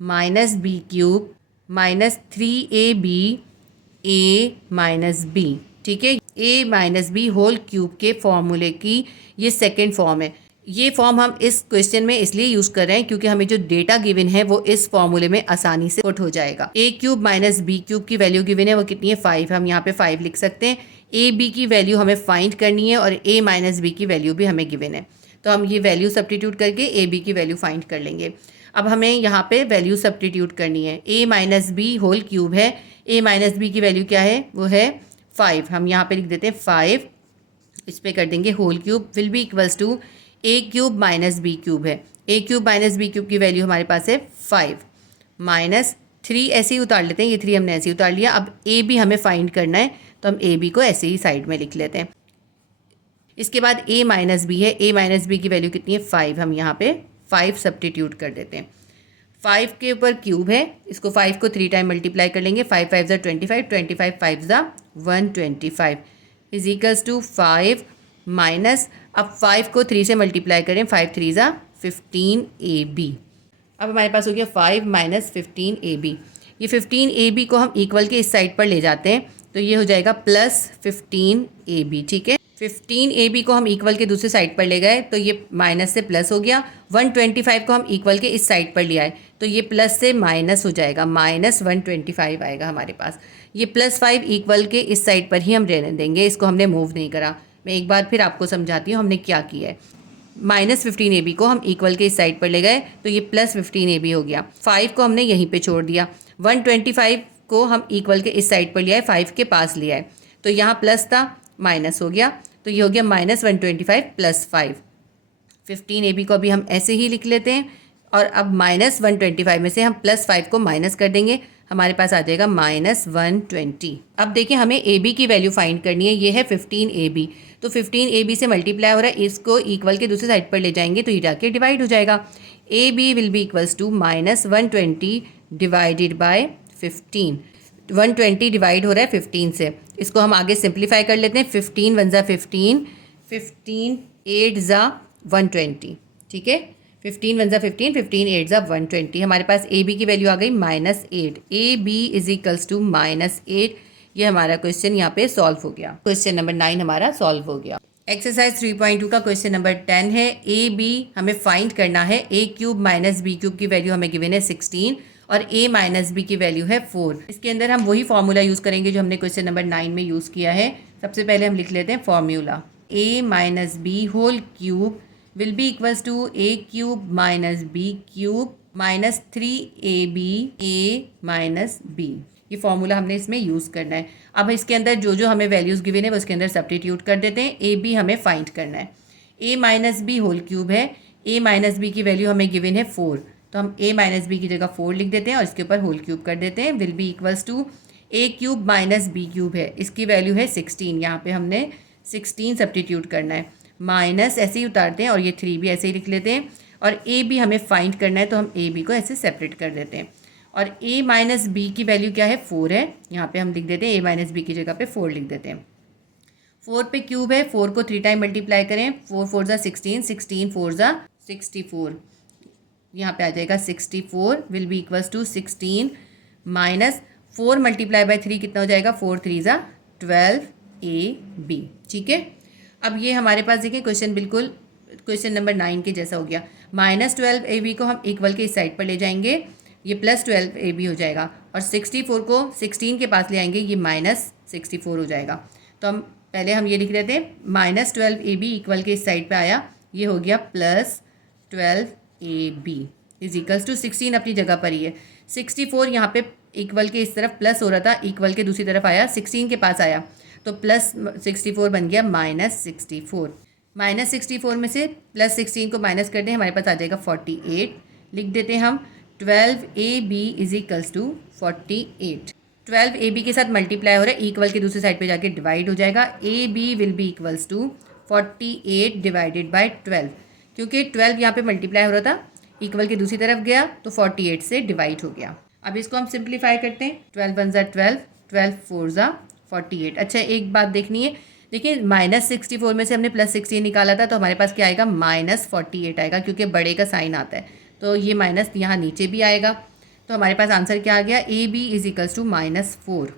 minus B cube minus 3ab A minus B. ठीक है, A minus B whole cube के फॉर्मूले की ये सेकेंड फॉर्म है। ये फॉर्म हम इस क्वेश्चन में इसलिए यूज़ कर रहे हैं क्योंकि हमें जो डेटा गिवन है वो इस फॉर्मूले में आसानी से पुट हो जाएगा। ए क्यूब माइनस बी क्यूब की वैल्यू गिवन है, वो कितनी है 5। हम यहाँ पे 5 लिख सकते हैं। ए बी की वैल्यू हमें फाइंड करनी है और ए माइनस बी की वैल्यू भी हमें गिवन है, तो हम ये वैल्यू सब्स्टिट्यूट करके ए बी की वैल्यू फाइंड कर लेंगे। अब हमें यहाँ पे वैल्यू सब्स्टिट्यूट करनी है। A minus B whole cube है, ए माइनस बी की वैल्यू क्या है, वो है 5। हम यहाँ पे लिख देते हैं 5, इस पर कर देंगे whole cube will be equals to A cube minus B cube है। ए क्यूब माइनस बी क्यूब की वैल्यू हमारे पास है 5 माइनस 3, ऐसे ही उतार लेते हैं, ये 3 हमने ऐसे ही उतार लिया। अब ए बी हमें फाइंड करना है, तो हम ए बी को ऐसे ही साइड में लिख लेते हैं। इसके बाद ए माइनस बी है, ए माइनस बी की वैल्यू कितनी है 5। हम यहाँ पे 5 सब्स्टिट्यूट कर देते हैं। 5 के ऊपर क्यूब है, इसको 5 को 3 टाइम मल्टीप्लाई कर लेंगे। 5 5 ज़ा 25, 25 5 ज़ा 125 इज इक्वल्स टू 5 माइनस, अब 5 को 3 से मल्टीप्लाई करें, 5 3 ज़ा 15ab अब हमारे पास हो गया 5 माइनस 15ab। ये 15ab को हम इक्वल के इस साइड पर ले जाते हैं तो ये हो जाएगा प्लस 15ab। ठीक है, 15ab को हम इक्वल के दूसरे साइड पर ले गए तो ये माइनस से प्लस हो गया। 125 को हम इक्वल के इस साइड पर ले आए तो ये प्लस से माइनस हो जाएगा, माइनस 125 आएगा हमारे पास। ये +5 इक्वल के इस साइड पर ही हम रहने देंगे, इसको हमने मूव नहीं करा। मैं एक बार फिर आपको समझाती हूँ हमने क्या किया है। माइनस 15ab को हम इक्वल के इस साइड पर ले गए तो ये प्लस 15ab हो गया। 5 को हमने यहीं पे छोड़ दिया। 125 को हम इक्वल के इस साइड पर लिया है, 5 के पास लिया है तो यहाँ प्लस था, माइनस हो गया तो ये हो गया माइनस 125 प्लस 5। 15ab को अभी हम ऐसे ही लिख लेते हैं और अब माइनस 125 में से हम +5 को माइनस कर देंगे, हमारे पास आ जाएगा माइनस 120। अब देखिए हमें ab की वैल्यू फाइंड करनी है, ये है 15ab। तो 15ab से मल्टीप्लाई हो रहा है, इसको इक्वल के दूसरे साइड पर ले जाएंगे तो ये जाके डिवाइड हो जाएगा। ab will be equals to minus 120 divided by 15। 120 divide हो रहा है 15 से, इसको हम आगे सिंप्लीफाई कर लेते हैं। 15 वन ज़ा 15, 15 8 ज़ा 120। ठीक है, 15 वन ज़ा 15, 15 8 ज़ा 120। हमारे पास ab की वैल्यू आ गई -8। ab is equals to -8। ये हमारा क्वेश्चन यहाँ पे सॉल्व हो गया। क्वेश्चन नंबर 9 हमारा सॉल्व हो गया। एक्सरसाइज 3.2 का क्वेश्चन नंबर 10 है। ab हमें फाइंड करना है। a³ माइनस b³ की वैल्यू हमें गिवन है 16 और a माइनस b की वैल्यू है 4। इसके अंदर हम वही फॉर्मूला यूज़ करेंगे जो हमने क्वेश्चन नंबर 9 में यूज़ किया है। सबसे पहले हम लिख लेते हैं formula. a minus B whole cube will be equals to a³ minus b³ minus 3ab a minus b। ये फॉर्मूला हमने इसमें यूज़ करना है। अब इसके अंदर जो जो हमें वैल्यूज़ गिवन है वो इसके अंदर सब्स्टिट्यूट कर देते हैं। ए बी हमें फाइंड करना है। a minus B whole cube है, a माइनस बी की वैल्यू हमें गिवन है 4 तो हम a माइनस बी की जगह 4 लिख देते हैं और इसके ऊपर होल क्यूब कर देते हैं। Will be equals to a³ minus b³ है, इसकी वैल्यू है 16। यहाँ पे हमने 16 सब्स्टिट्यूट करना है, माइनस ऐसे ही उतारते हैं और ये 3 भी ऐसे ही लिख लेते हैं। और a b हमें फाइंड करना है तो हम a b को ऐसे सेपरेट कर देते हैं। और a माइनस बी की वैल्यू क्या है 4 है, यहाँ पे हम लिख देते हैं a माइनस बी की जगह पे 4 लिख देते हैं। 4 पे क्यूब है, 4 को 3 टाइम मल्टीप्लाई करें, 4 4 ज़ा 16, 16 4 ज़ा 64। यहाँ पे आ जाएगा 64 will be equals to 16 minus 4 multiply by 3 कितना हो जाएगा 4 3 ज़ा 12ab। ठीक है, अब ये हमारे पास देखिए क्वेश्चन बिल्कुल क्वेश्चन नंबर 9 के जैसा हो गया। -12ab को हम इक्वल के इस साइड पर ले जाएंगे, ये +12ab हो जाएगा और 64 को 16 के पास ले आएंगे, ये -64 हो जाएगा। तो पहले हम ये लिख लेते हैं -12ab इक्वल के इस साइड पे आया, ये हो गया +12ab इज इक्वल्स टू 16 अपनी जगह पर ही है। 64 यहाँ पे इक्वल के इस तरफ प्लस हो रहा था, इक्वल के दूसरी तरफ आया, 16 के पास आया तो +64 बन गया -64। -64 में से +16 को माइनस कर दें, हमारे पास आ जाएगा 48। लिख देते हैं हम 12ab is equals to 48। 12ab के साथ मल्टीप्लाई हो रहा है, इक्वल के दूसरी साइड पे जाके डिवाइड हो जाएगा। ab will be equals to 48 divided by 12, क्योंकि 12 यहाँ पे मल्टीप्लाई हो रहा था, इक्वल के दूसरी तरफ गया तो 48 से डिवाइड हो गया। अब इसको हम सिंप्लीफाई करते हैं। 12 1 ज़ा 12, 12 4 ज़ा 48। अच्छा एक बात देखनी है, देखिए -64 में से हमने +16 निकाला था तो हमारे पास क्या आएगा -48 आएगा, क्योंकि बड़े का साइन आता है तो ये माइनस यहाँ नीचे भी आएगा। तो हमारे पास आंसर क्या आ गया, ab इज इक्वल्स टू -4।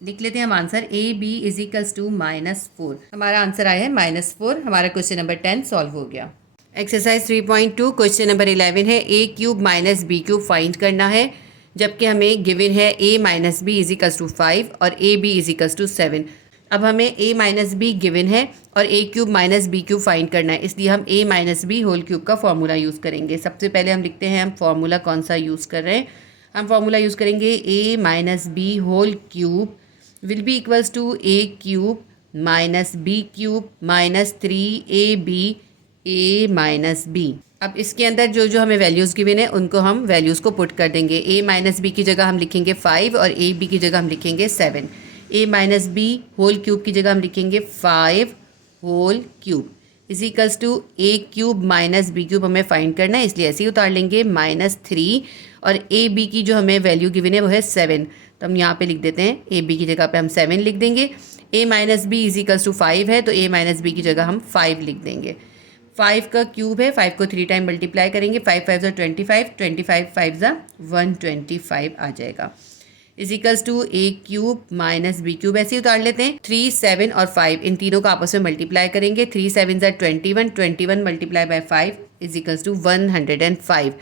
लिख लेते हैं हम answer, ab is equals to -4। हमारा आंसर आया है -4। हमारा क्वेश्चन नंबर 10 सॉल्व हो गया। एक्सरसाइज 3.2 क्वेश्चन नंबर 11 है। a³ माइनस b³ फाइंड करना है, जबकि हमें गिवन है a minus B is equals to 5 और ab इज इक्वल्स टू 7। अब हमें a माइनस बी गिवन है और a³ माइनस b³ फाइंड करना है, इसलिए हम a minus B whole cube का फॉर्मूला यूज़ करेंगे। सबसे पहले हम लिखते हैं हम फॉर्मूला कौन सा यूज़ कर रहे हैं। हम फॉर्मूला यूज़ करेंगे a minus B whole cube will be equals to a³ minus b³ minus 3ab a minus b। अब इसके अंदर जो जो हमें वैल्यूज़ गिवन है उनको हम वैल्यूज़ को पुट कर देंगे। a माइनस बी की जगह हम लिखेंगे 5 और ab की जगह हम लिखेंगे 7। a minus B whole cube की जगह हम लिखेंगे 5 whole cube is equals to a³ minus b³ हमें फाइंड करना है, इसलिए ऐसे ही उतार लेंगे -3 और ab की जो हमें वैल्यू गिवन है वो है 7, तो हम यहाँ पे लिख देते हैं ab की जगह पे हम 7 लिख देंगे। a minus B is equals to 5 है तो a माइनस बी की जगह हम 5 लिख देंगे। 5 का क्यूब है, 5 को 3 टाइम मल्टीप्लाई करेंगे, 5 5 ज़ा 25, 25 5 ज़ा 125 आ जाएगा। Is equals to A cube minus B cube, ऐसे ही उतार लेते हैं। 3 7 और 5 इन तीनों को आपस में मल्टीप्लाई करेंगे। 3 7 ज़ा 21, 21 multiply by 5 is equals to 105।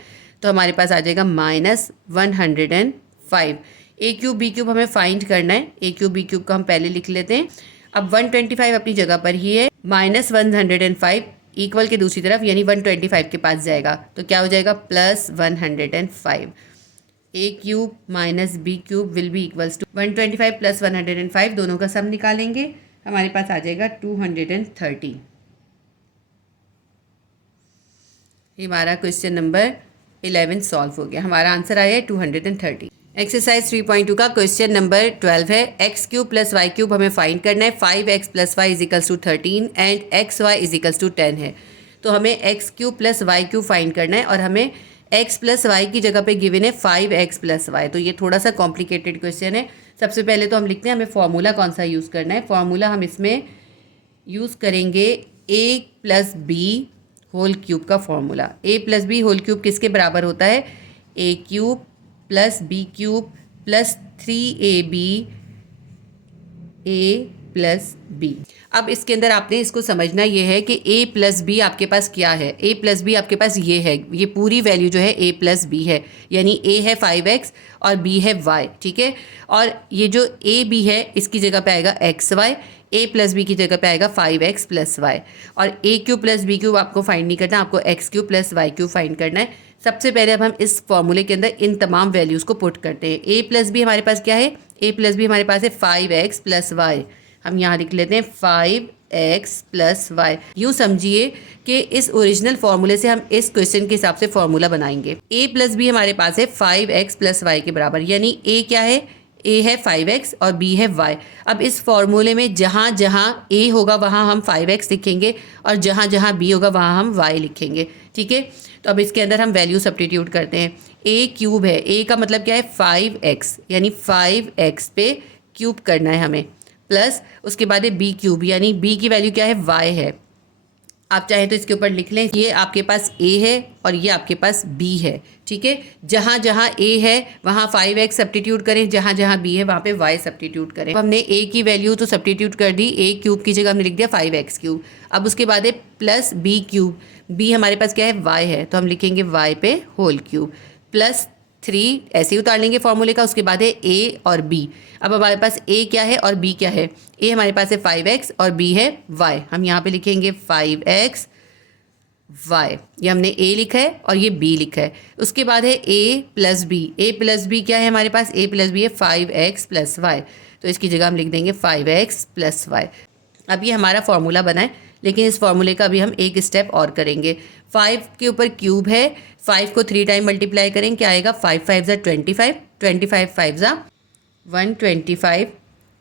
तो हमारे पास आ जाएगा -105। ए क्यूब बी क्यूब हमें फाइंड करना है। ए क्यूब बी क्यूब का हम पहले लिख लेते हैं। अब 125 अपनी जगह पर ही है, -105 इक्वल के दूसरी तरफ यानी 125 के पास जाएगा, तो क्या हो जाएगा +105। ए cube minus B cube will be equals to 125 + 105, दोनों का सम निकालेंगे, हमारे पास आ जाएगा 230। ये हमारा क्वेश्चन नंबर 11 सॉल्व हो गया। हमारा आंसर आया है 230। एक्सरसाइज 3.2 का क्वेश्चन नंबर 12 है। X cube plus y cube हमें फाइंड करना है। 5x + y is equals to 13 and xy is equals to 10 है। तो हमें x cube plus y cube find करना है और हमें x + y की जगह पे गिवन है 5x + y। तो ये थोड़ा सा कॉम्प्लिकेटेड क्वेश्चन है। सबसे पहले तो हम लिखते हैं हमें फॉर्मूला कौन सा यूज़ करना है। फॉर्मूला हम इसमें यूज़ करेंगे a + b होल क्यूब का formula. a + b whole cube किसके बराबर होता है? a cube plus B cube plus 3ab a plus b. अब इसके अंदर आपने इसको समझना ये है कि a + b आपके पास क्या है। a + b आपके पास ये है, ये पूरी वैल्यू जो है a + b है, यानी a है 5x और b है y, ठीक है। और ये जो a b है इसकी जगह पे आएगा xy, a + b की जगह पे आएगा 5x + y। और a cube plus b cube आपको फाइंड नहीं करना, आपको x cube plus y cube find करना है। सबसे पहले अब हम इस फॉर्मूले के अंदर इन तमाम वैल्यूज़ को पुट करते हैं। a + b हमारे पास क्या है? a + b हमारे पास है 5x + y। हम यहाँ लिख लेते हैं 5x + y। यूँ समझिए कि इस ओरिजिनल फार्मूले से हम इस क्वेश्चन के हिसाब से फार्मूला बनाएंगे। a + b हमारे पास है 5x + y के बराबर, यानी a क्या है? a है 5x और b है y। अब इस फॉर्मूले में जहाँ जहाँ a होगा वहाँ हम 5x लिखेंगे और जहाँ जहाँ b होगा वहाँ हम y लिखेंगे, ठीक है। तो अब इसके अंदर हम वैल्यू सब्स्टिट्यूट करते हैं। a क्यूब है, a का मतलब क्या है? 5x, यानी 5x पे क्यूब करना है हमें, प्लस उसके बाद है b क्यूब, यानी b की वैल्यू क्या है? y है। आप चाहें तो इसके ऊपर लिख लें, ये आपके पास a है और ये आपके पास b है, ठीक है। जहाँ जहाँ a है वहाँ 5x सब्स्टिट्यूट करें, जहाँ जहाँ b है वहाँ पे y सब्स्टिट्यूट करें। हमने a की वैल्यू तो सब्स्टिट्यूट कर दी, a क्यूब की जगह हमने लिख दिया 5x क्यूब। अब उसके बाद है प्लस b क्यूब, b हमारे पास क्या है? y है, तो हम लिखेंगे y पे होल क्यूब, प्लस 3 ऐसे ही उतार लेंगे फॉर्मूले का। उसके बाद है a और b। अब हमारे पास a क्या है और b क्या है? a हमारे पास है 5x और b है y। हम यहाँ पे लिखेंगे 5x y, ये हमने a लिखा है और ये b लिखा है। उसके बाद है a + b। a + b क्या है हमारे पास? a + b है 5x + y, तो इसकी जगह हम लिख देंगे 5x + y। अब ये हमारा फॉर्मूला बना है, लेकिन इस फॉर्मूले का अभी हम एक स्टेप और करेंगे। 5 के ऊपर क्यूब है, 5 को 3 टाइम मल्टीप्लाई करें, क्या आएगा? 5 5 ज़ा 25, 25 5 ज़ा 125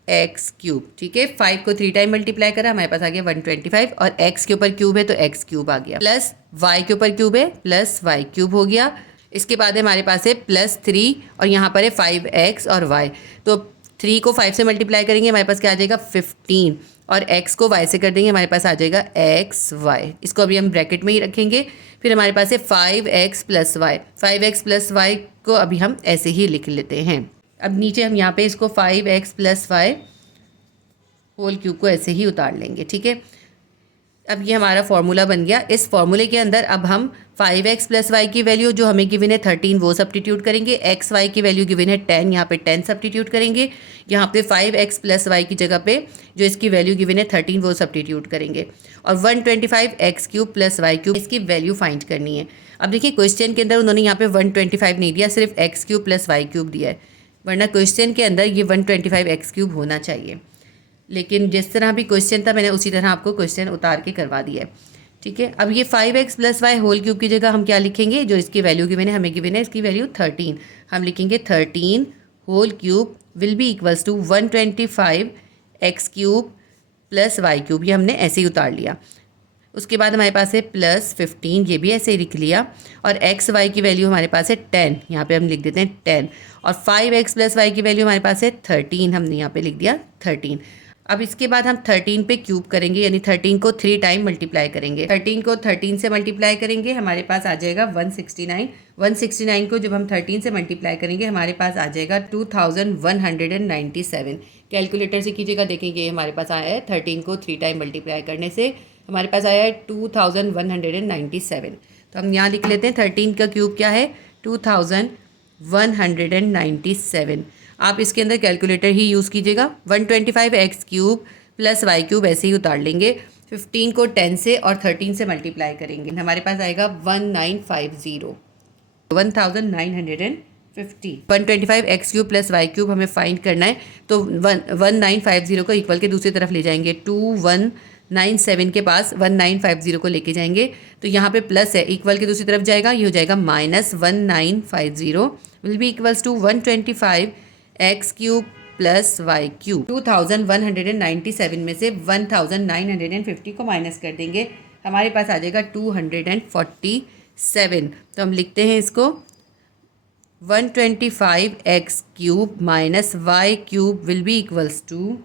एक्स क्यूब, ठीक है। 5 को 3 टाइम मल्टीप्लाई करा, हमारे पास आ गया 125 और x के ऊपर क्यूब है तो x क्यूब आ गया, प्लस y के ऊपर क्यूब है प्लस y क्यूब हो गया। इसके बाद हमारे पास है +3 और यहाँ पर है 5x और y, तो 3 को 5 से मल्टीप्लाई करेंगे, हमारे पास क्या आ जाएगा? 15 और x को y से कर देंगे, हमारे पास आ जाएगा xy। इसको अभी हम ब्रैकेट में ही रखेंगे। फिर हमारे पास है 5x + y। 5x + y को अभी हम ऐसे ही लिख लेते हैं। अब नीचे हम यहाँ पे इसको 5x + y होल क्यूब को ऐसे ही उतार लेंगे, ठीक है। अब ये हमारा फॉर्मूला बन गया। इस फॉर्मूले के अंदर अब हम 5x + y की वैल्यू जो हमें गिवन है 13 वो सब्स्टिट्यूट करेंगे, x y की वैल्यू गिवन है 10, यहाँ पे 10 सब्स्टिट्यूट करेंगे। यहाँ पे 5x + y की जगह पे जो इसकी वैल्यू गिवन है 13 वो सब्स्टिट्यूट करेंगे और 125 x क्यूब + y क्यूब इसकी वैल्यू फाइंड करनी है। अब देखिए क्वेश्चन के अंदर उन्होंने यहाँ पे 125 नहीं दिया, सिर्फ x क्यूब + y क्यूब दिया है, वरना क्वेश्चन के अंदर ये 125 x क्यूब होना चाहिए। लेकिन जिस तरह भी क्वेश्चन था मैंने उसी तरह आपको क्वेश्चन उतार के करवा दिया है, ठीक है। अब ये 5x + y होल क्यूब की जगह हम क्या लिखेंगे? जो इसकी वैल्यू गिवन है, हमें गिवन है इसकी वैल्यू 13, हम लिखेंगे 13 whole cube will be equals to 125 x cube + y cube, ये हमने ऐसे ही उतार लिया। उसके बाद हमारे पास है +15, ये भी ऐसे ही लिख लिया और x y की वैल्यू हमारे पास है 10, यहाँ पे हम लिख देते हैं 10 और 5x + y की वैल्यू हमारे पास है 13, हमने यहाँ पे लिख दिया 13। अब इसके बाद हम 13 पे क्यूब करेंगे, यानी 13 को 3 टाइम मल्टीप्लाई करेंगे। 13 को 13 से मल्टीप्लाई करेंगे, हमारे पास आ जाएगा 169। 169 को जब हम 13 से मल्टीप्लाई करेंगे हमारे पास आ जाएगा 2197। कैलकुलेटर से कीजिएगा, देखेंगे हमारे पास आया है 13 को 3 टाइम मल्टीप्लाई करने से हमारे पास आया है 2197। तो हम यहाँ लिख लेते हैं 13 का क्यूब क्या है 2197। आप इसके अंदर कैलकुलेटर ही यूज़ कीजिएगा। 125x cube plus y cube ऐसे ही उतार लेंगे। 15 को 10 से और 13 से मल्टीप्लाई करेंगे, हमारे पास आएगा 1950। 1950। 125x cube plus y cube हमें फाइंड करना है, तो 1950 को इक्वल के दूसरी तरफ ले जाएंगे। 2197 के पास 1950 को लेके जाएंगे, तो यहाँ पे प्लस है, इक्वल के दूसरी तरफ जाएगा, ये हो जाएगा -1950 will be equals to 125x cube plus y cube. 2197 में से 1950 को माइनस कर देंगे, हमारे पास आ जाएगा 247। तो हम लिखते हैं इसको 125x cube minus y cube will be equals to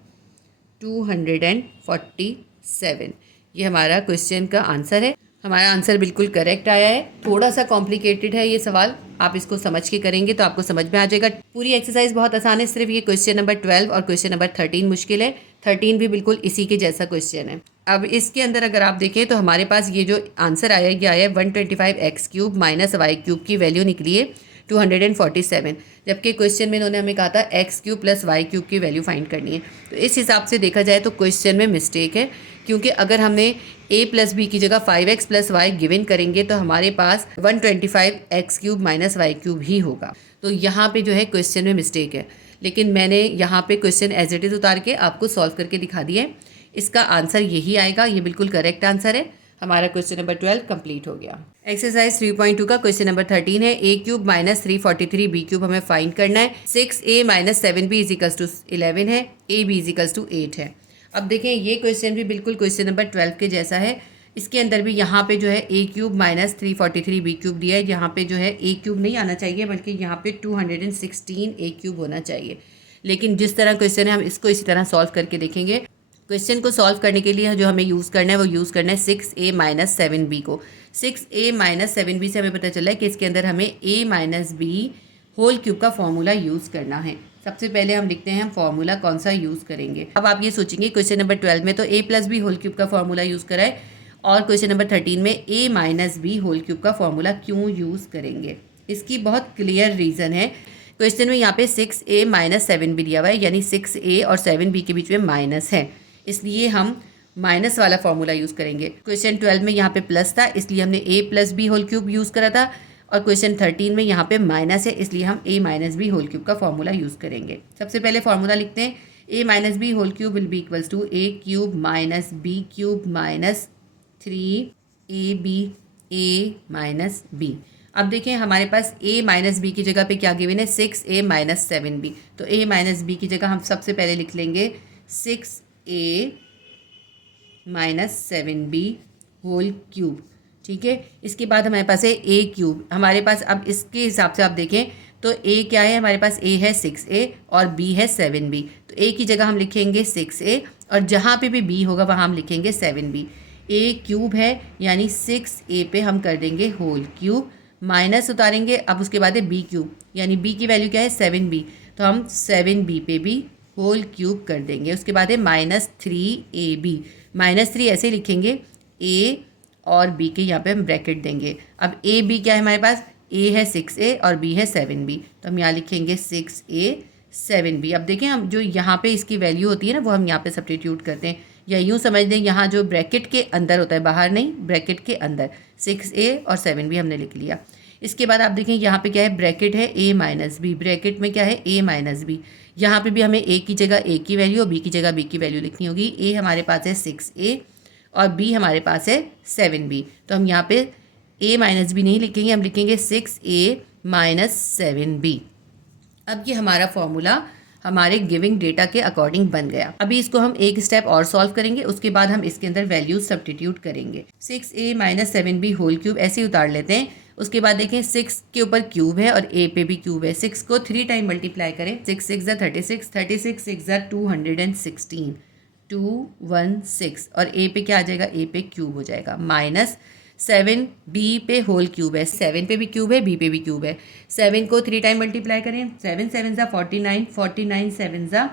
247। ये हमारा क्वेश्चन का आंसर है। हमारा आंसर बिल्कुल करेक्ट आया है। थोड़ा सा कॉम्प्लिकेटेड है ये सवाल, आप इसको समझ के करेंगे तो आपको समझ में आ जाएगा। पूरी एक्सरसाइज बहुत आसान है, सिर्फ ये क्वेश्चन नंबर 12 और क्वेश्चन नंबर 13 मुश्किल है। 13 भी बिल्कुल इसी के जैसा क्वेश्चन है। अब इसके अंदर अगर आप देखें तो हमारे पास ये जो आंसर आया ये आया 125x cube minus y cube की वैल्यू निकली है 247, जबकि क्वेश्चन में इन्होंने हमें कहा था x cube plus y cube की वैल्यू फाइंड करनी है। तो इस हिसाब से देखा जाए तो क्वेश्चन में मिस्टेक है, क्योंकि अगर हमने a प्लस बी की जगह 5x प्लस वाई गिवन करेंगे तो हमारे पास 125x cube minus y cube ही होगा। तो यहाँ पे जो है क्वेश्चन में मिस्टेक है, लेकिन मैंने यहाँ पे क्वेश्चन एज इट इज़ उतार के आपको सॉल्व करके दिखा दिया है। इसका आंसर यही आएगा, ये बिल्कुल करेक्ट आंसर है। हमारा क्वेश्चन नंबर 12 कंप्लीट हो गया। एक्सरसाइज 3.2 का क्वेश्चन नंबर 13 है। a cube minus 343 b cube हमें फाइंड करना है। 6a minus 7b equals to 11 है, ab इजिकल्स टू 8 है। अब देखें ये क्वेश्चन भी बिल्कुल क्वेश्चन नंबर 12 के जैसा है। इसके अंदर भी यहाँ पे जो है a cube minus 343 b cube दिया है। यहाँ पे जो है a क्यूब नहीं आना चाहिए, बल्कि यहाँ पे 216 a क्यूब होना चाहिए। लेकिन जिस तरह क्वेश्चन है हम इसको इसी तरह सॉल्व करके देखेंगे। क्वेश्चन को सॉल्व करने के लिए जो हमें यूज़ करना है वो यूज़ करना है 6a माइनस 7b को। 6a माइनस 7b से हमें पता चला है कि इसके अंदर हमें a minus b whole cube का फॉर्मूला यूज़ करना है। सबसे पहले हम लिखते हैं हम फॉर्मूला कौन सा यूज़ करेंगे। अब आप ये सोचेंगे क्वेश्चन नंबर 12 में तो a plus B whole cube का फॉर्मूला यूज़ करा है, और क्वेश्चन नंबर 13 में a minus B whole cube का फॉर्मूला क्यों यूज़ करेंगे। इसकी बहुत क्लियर रीज़न है। क्वेश्चन में यहाँ पे 6a माइनस 7b दिया हुआ है, यानी 6a और 7b के बीच में माइनस है, इसलिए हम माइनस वाला फॉर्मूला यूज़ करेंगे। क्वेश्चन 12 में यहाँ पे प्लस था, इसलिए हमने a plus B whole cube use करा था, और क्वेश्चन 13 में यहाँ पे माइनस है, इसलिए हम a minus B whole cube का फॉर्मूला यूज़ करेंगे। सबसे पहले फॉर्मूला लिखते हैं। a minus B whole cube will be equals to a cube minus B cube minus 3ab a minus b। अब देखें हमारे पास a माइनस बी की जगह पे क्या गिवन है 6a माइनस 7b। तो a माइनस बी की जगह हम सबसे पहले लिख लेंगे 6a minus 7b whole cube. ठीक है, इसके बाद हमारे पास है a क्यूब। हमारे पास अब इसके हिसाब से आप देखें तो a क्या है, हमारे पास a है 6a और b है 7b। तो a की जगह हम लिखेंगे 6a और जहाँ पे भी b होगा वहाँ हम लिखेंगे 7b। a क्यूब है यानी 6a पे हम कर देंगे होल क्यूब, माइनस उतारेंगे। अब उसके बाद है b क्यूब, यानी b की वैल्यू क्या है 7b, तो हम 7b पे भी होल क्यूब कर देंगे। उसके बाद है माइनस 3ab, माइनस 3 ऐसे लिखेंगे, a और b के यहाँ पे हम ब्रैकेट देंगे। अब a b क्या है हमारे पास, a है 6a और b है 7b, तो हम यहाँ लिखेंगे 6a 7b। अब देखें हम जो यहाँ पे इसकी वैल्यू होती है ना वो हम यहाँ पे सब्स्टिट्यूट करते हैं, या यूँ समझ दें यहाँ जो ब्रैकेट के अंदर होता है, बाहर नहीं, ब्रैकेट के अंदर 6a और 7b हमने लिख लिया। इसके बाद आप देखें यहाँ पे क्या है, ब्रैकेट है a माइनस बी, ब्रैकेट में क्या है a माइनस बी। यहाँ पे भी हमें a की जगह a की वैल्यू और b की जगह b की वैल्यू लिखनी होगी। a हमारे पास है 6a और b हमारे पास है 7b, तो हम यहाँ पे a माइनस बी नहीं लिखेंगे, हम लिखेंगे 6a माइनस 7b। अब ये हमारा फॉर्मूला हमारे गिविंग डेटा के अकॉर्डिंग बन गया। अभी इसको हम एक स्टेप और सॉल्व करेंगे, उसके बाद हम इसके अंदर वैल्यूज सब्स्टिट्यूट करेंगे। 6a minus 7b whole cube ऐसे ही उतार लेते हैं। उसके बाद देखें 6 के ऊपर क्यूब है और a पे भी क्यूब है। 6 को 3 टाइम मल्टीप्लाई करें, 6 6 36, 36 6 216, 216 और ए पे क्या आ जाएगा, ए पे क्यूब हो जाएगा, माइनस 7 बी पे होल क्यूब है, 7 पे भी क्यूब है, बी पे भी क्यूब है। 7 को 3 टाइम मल्टीप्लाई करें, 7 7 ज़ा 49, 49 7 ज़ा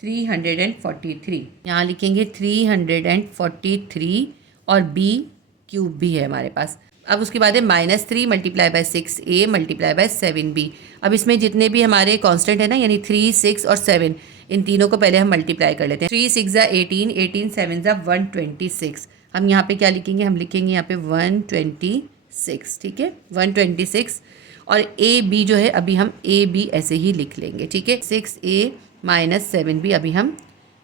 343, यहाँ लिखेंगे 343 और बी क्यूब भी है हमारे पास। अब उसके बाद है -3 multiply by 6a multiply by 7b। अब इसमें जितने भी हमारे कांस्टेंट है ना, यानी 3, 6 और 7, इन तीनों को पहले हम मल्टीप्लाई कर लेते हैं। 3 6 ज़ा 18, 18 7 ज़ा 126। हम यहाँ पे क्या लिखेंगे, हम लिखेंगे यहाँ पे 126, ठीक है, 126। और ए बी जो है अभी हम ए बी ऐसे ही लिख लेंगे, ठीक है। 6a माइनस 7b अभी हम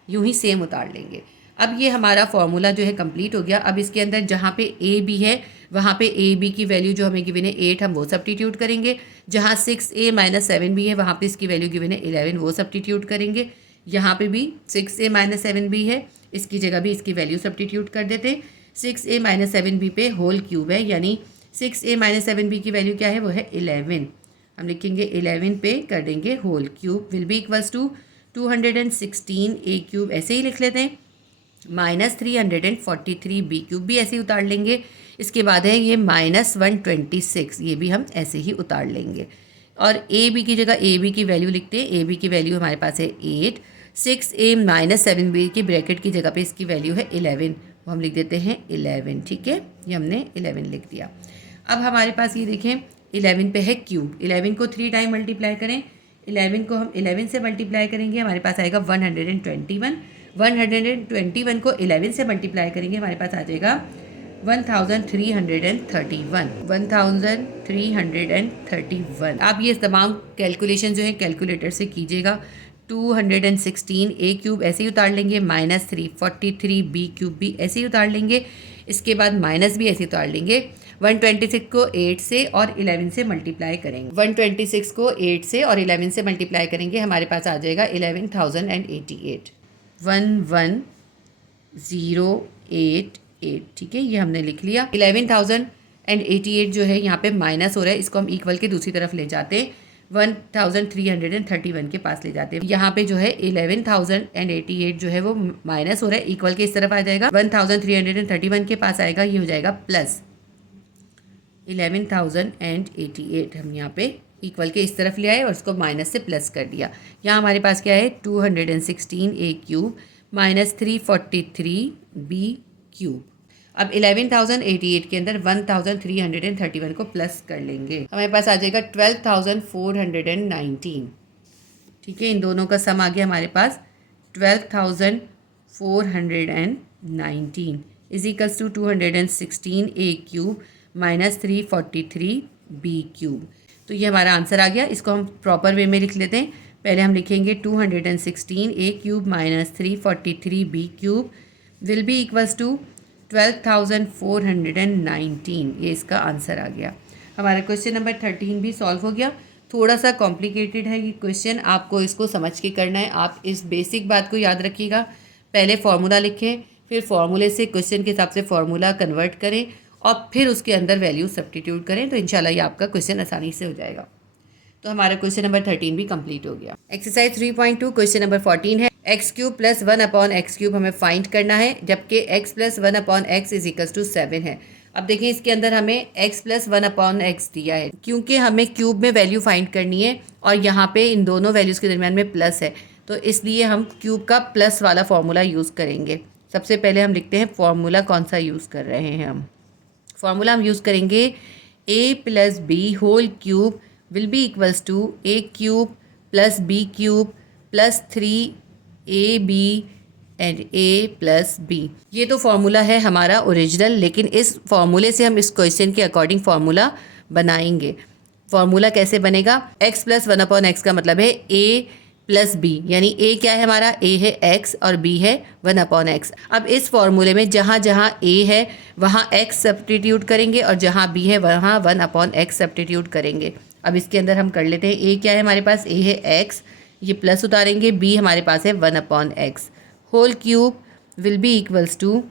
यूं ही सेम उतार लेंगे। अब ये हमारा फॉर्मूला जो है कंप्लीट हो गया। अब इसके अंदर जहाँ पे ए बी है वहाँ पे ए बी की वैल्यू जो हमें गिवन है 8, हम वो सब्स्टिट्यूट करेंगे। जहाँ 6a माइनस 7b है वहाँ पे इसकी वैल्यू गिवन है 11, वो सब्स्टिट्यूट करेंगे। यहाँ पे भी 6a माइनस 7b है, इसकी जगह भी इसकी वैल्यू सब्स्टिट्यूट कर देते। 6a माइनस 7b पे होल क्यूब है, यानी 6a माइनस 7b की वैल्यू क्या है, वो है 11। हम लिखेंगे 11 पे कर देंगे whole cube, will be equals to 216 a cube ऐसे ही लिख लेते हैं, माइनस 343 बी क्यूब भी ऐसे ही उतार लेंगे। इसके बाद है ये -126, ये भी हम ऐसे ही उतार लेंगे। और ए बी की जगह ए बी की वैल्यू लिखते हैं। ए बी की वैल्यू हमारे पास है 8, 6a माइनस 7b की ब्रैकेट की जगह पे इसकी वैल्यू है 11, वो हम लिख देते हैं 11, ठीक है, ये हमने 11 लिख दिया। अब हमारे पास ये देखें 11 पे है क्यूब, 11 को 3 टाइम मल्टीप्लाई करें, 11 को हम 11 से मल्टीप्लाई करेंगे, हमारे पास आएगा 121। 121 को 11 से मल्टीप्लाई करेंगे, हमारे पास आ जाएगा 1331, 1331। आप ये तमाम कैलकुलेशन जो है कैलकुलेटर से कीजिएगा। 216 ए क्यूब ऐसे ही उतार लेंगे, -343 बी क्यूब भी ऐसे ही उतार लेंगे। इसके बाद माइनस भी ऐसे उतार लेंगे। 126 को 8 से और 11 से मल्टीप्लाई करेंगे, 126 को 8 से और 11 से मल्टीप्लाई करेंगे, हमारे पास आ जाएगा 11,088, 11088, ठीक है, ये हमने लिख लिया। 11,088 जो है यहाँ पे माइनस हो रहा है, इसको हम इक्वल के दूसरी तरफ ले जाते हैं, 1331 के पास ले जाते हैं। यहाँ पे जो है 11,088 जो है वो माइनस हो रहा है, इक्वल के इस तरफ आ जाएगा, 1331 के पास आएगा, ये हो जाएगा प्लस 11,088। हम यहाँ पे इक्वल के इस तरफ ले आए और उसको माइनस से प्लस कर दिया। यहाँ हमारे पास क्या है 216 a cube minus 343 b cube. अब 11,088 के अंदर 1,331 को प्लस कर लेंगे, हमारे पास आ जाएगा 12,419, ठीक है, इन दोनों का सम आ गया हमारे पास 12,419 is equals to 216 a cube minus 343 b cube. तो ये हमारा आंसर आ गया। इसको हम प्रॉपर वे में लिख लेते हैं। पहले हम लिखेंगे 216 a cube minus 343 b cube will be equals to 12,419, ये इसका आंसर आ गया। हमारा क्वेश्चन नंबर 13 भी सॉल्व हो गया। थोड़ा सा कॉम्प्लिकेटेड है ये क्वेश्चन, आपको इसको समझ के करना है। आप इस बेसिक बात को याद रखिएगा, पहले फार्मूला लिखें, फिर फार्मूले से क्वेश्चन के हिसाब से फार्मूला कन्वर्ट करें और फिर उसके अंदर वैल्यू सब्स्टिट्यूट करें, तो इंशाल्लाह ये आपका क्वेश्चन आसानी से हो जाएगा। तो हमारा क्वेश्चन नंबर 13 भी कंप्लीट हो गया। एक्सरसाइज 3.2 क्वेश्चन नंबर 14 है, x cube plus 1/x cube हमें फाइंड करना है, जबकि x plus 1/x is equals to 7 है। अब देखिए इसके अंदर हमें x प्लस 1/x दिया है, क्योंकि हमें क्यूब में वैल्यू फाइंड करनी है और यहाँ पे इन दोनों वैल्यूज़ के दरमियान में प्लस है, तो इसलिए हम क्यूब का प्लस वाला फार्मूला यूज़ करेंगे। सबसे पहले हम लिखते हैं फार्मूला कौन सा यूज़ कर रहे हैं हम। फार्मूला हम यूज़ करेंगे a plus B whole cube will be equals to a cube plus b cube plus 3ab and a plus b। ये तो फार्मूला है हमारा ओरिजिनल, लेकिन इस फार्मूले से हम इस क्वेश्चन के अकॉर्डिंग फार्मूला बनाएंगे। फार्मूला कैसे बनेगा, x प्लस 1/x का मतलब है a प्लस बी, यानी a क्या है हमारा, a है x और b है 1/x। अब इस फॉर्मूले में जहाँ जहाँ a है वहाँ x सब्स्टिट्यूट करेंगे और जहाँ b है वहाँ 1/x सब्स्टिट्यूट करेंगे। अब इसके अंदर हम कर लेते हैं, a क्या है हमारे पास, a है x, ये प्लस उतारेंगे, b हमारे पास है 1/x whole cube will be equals to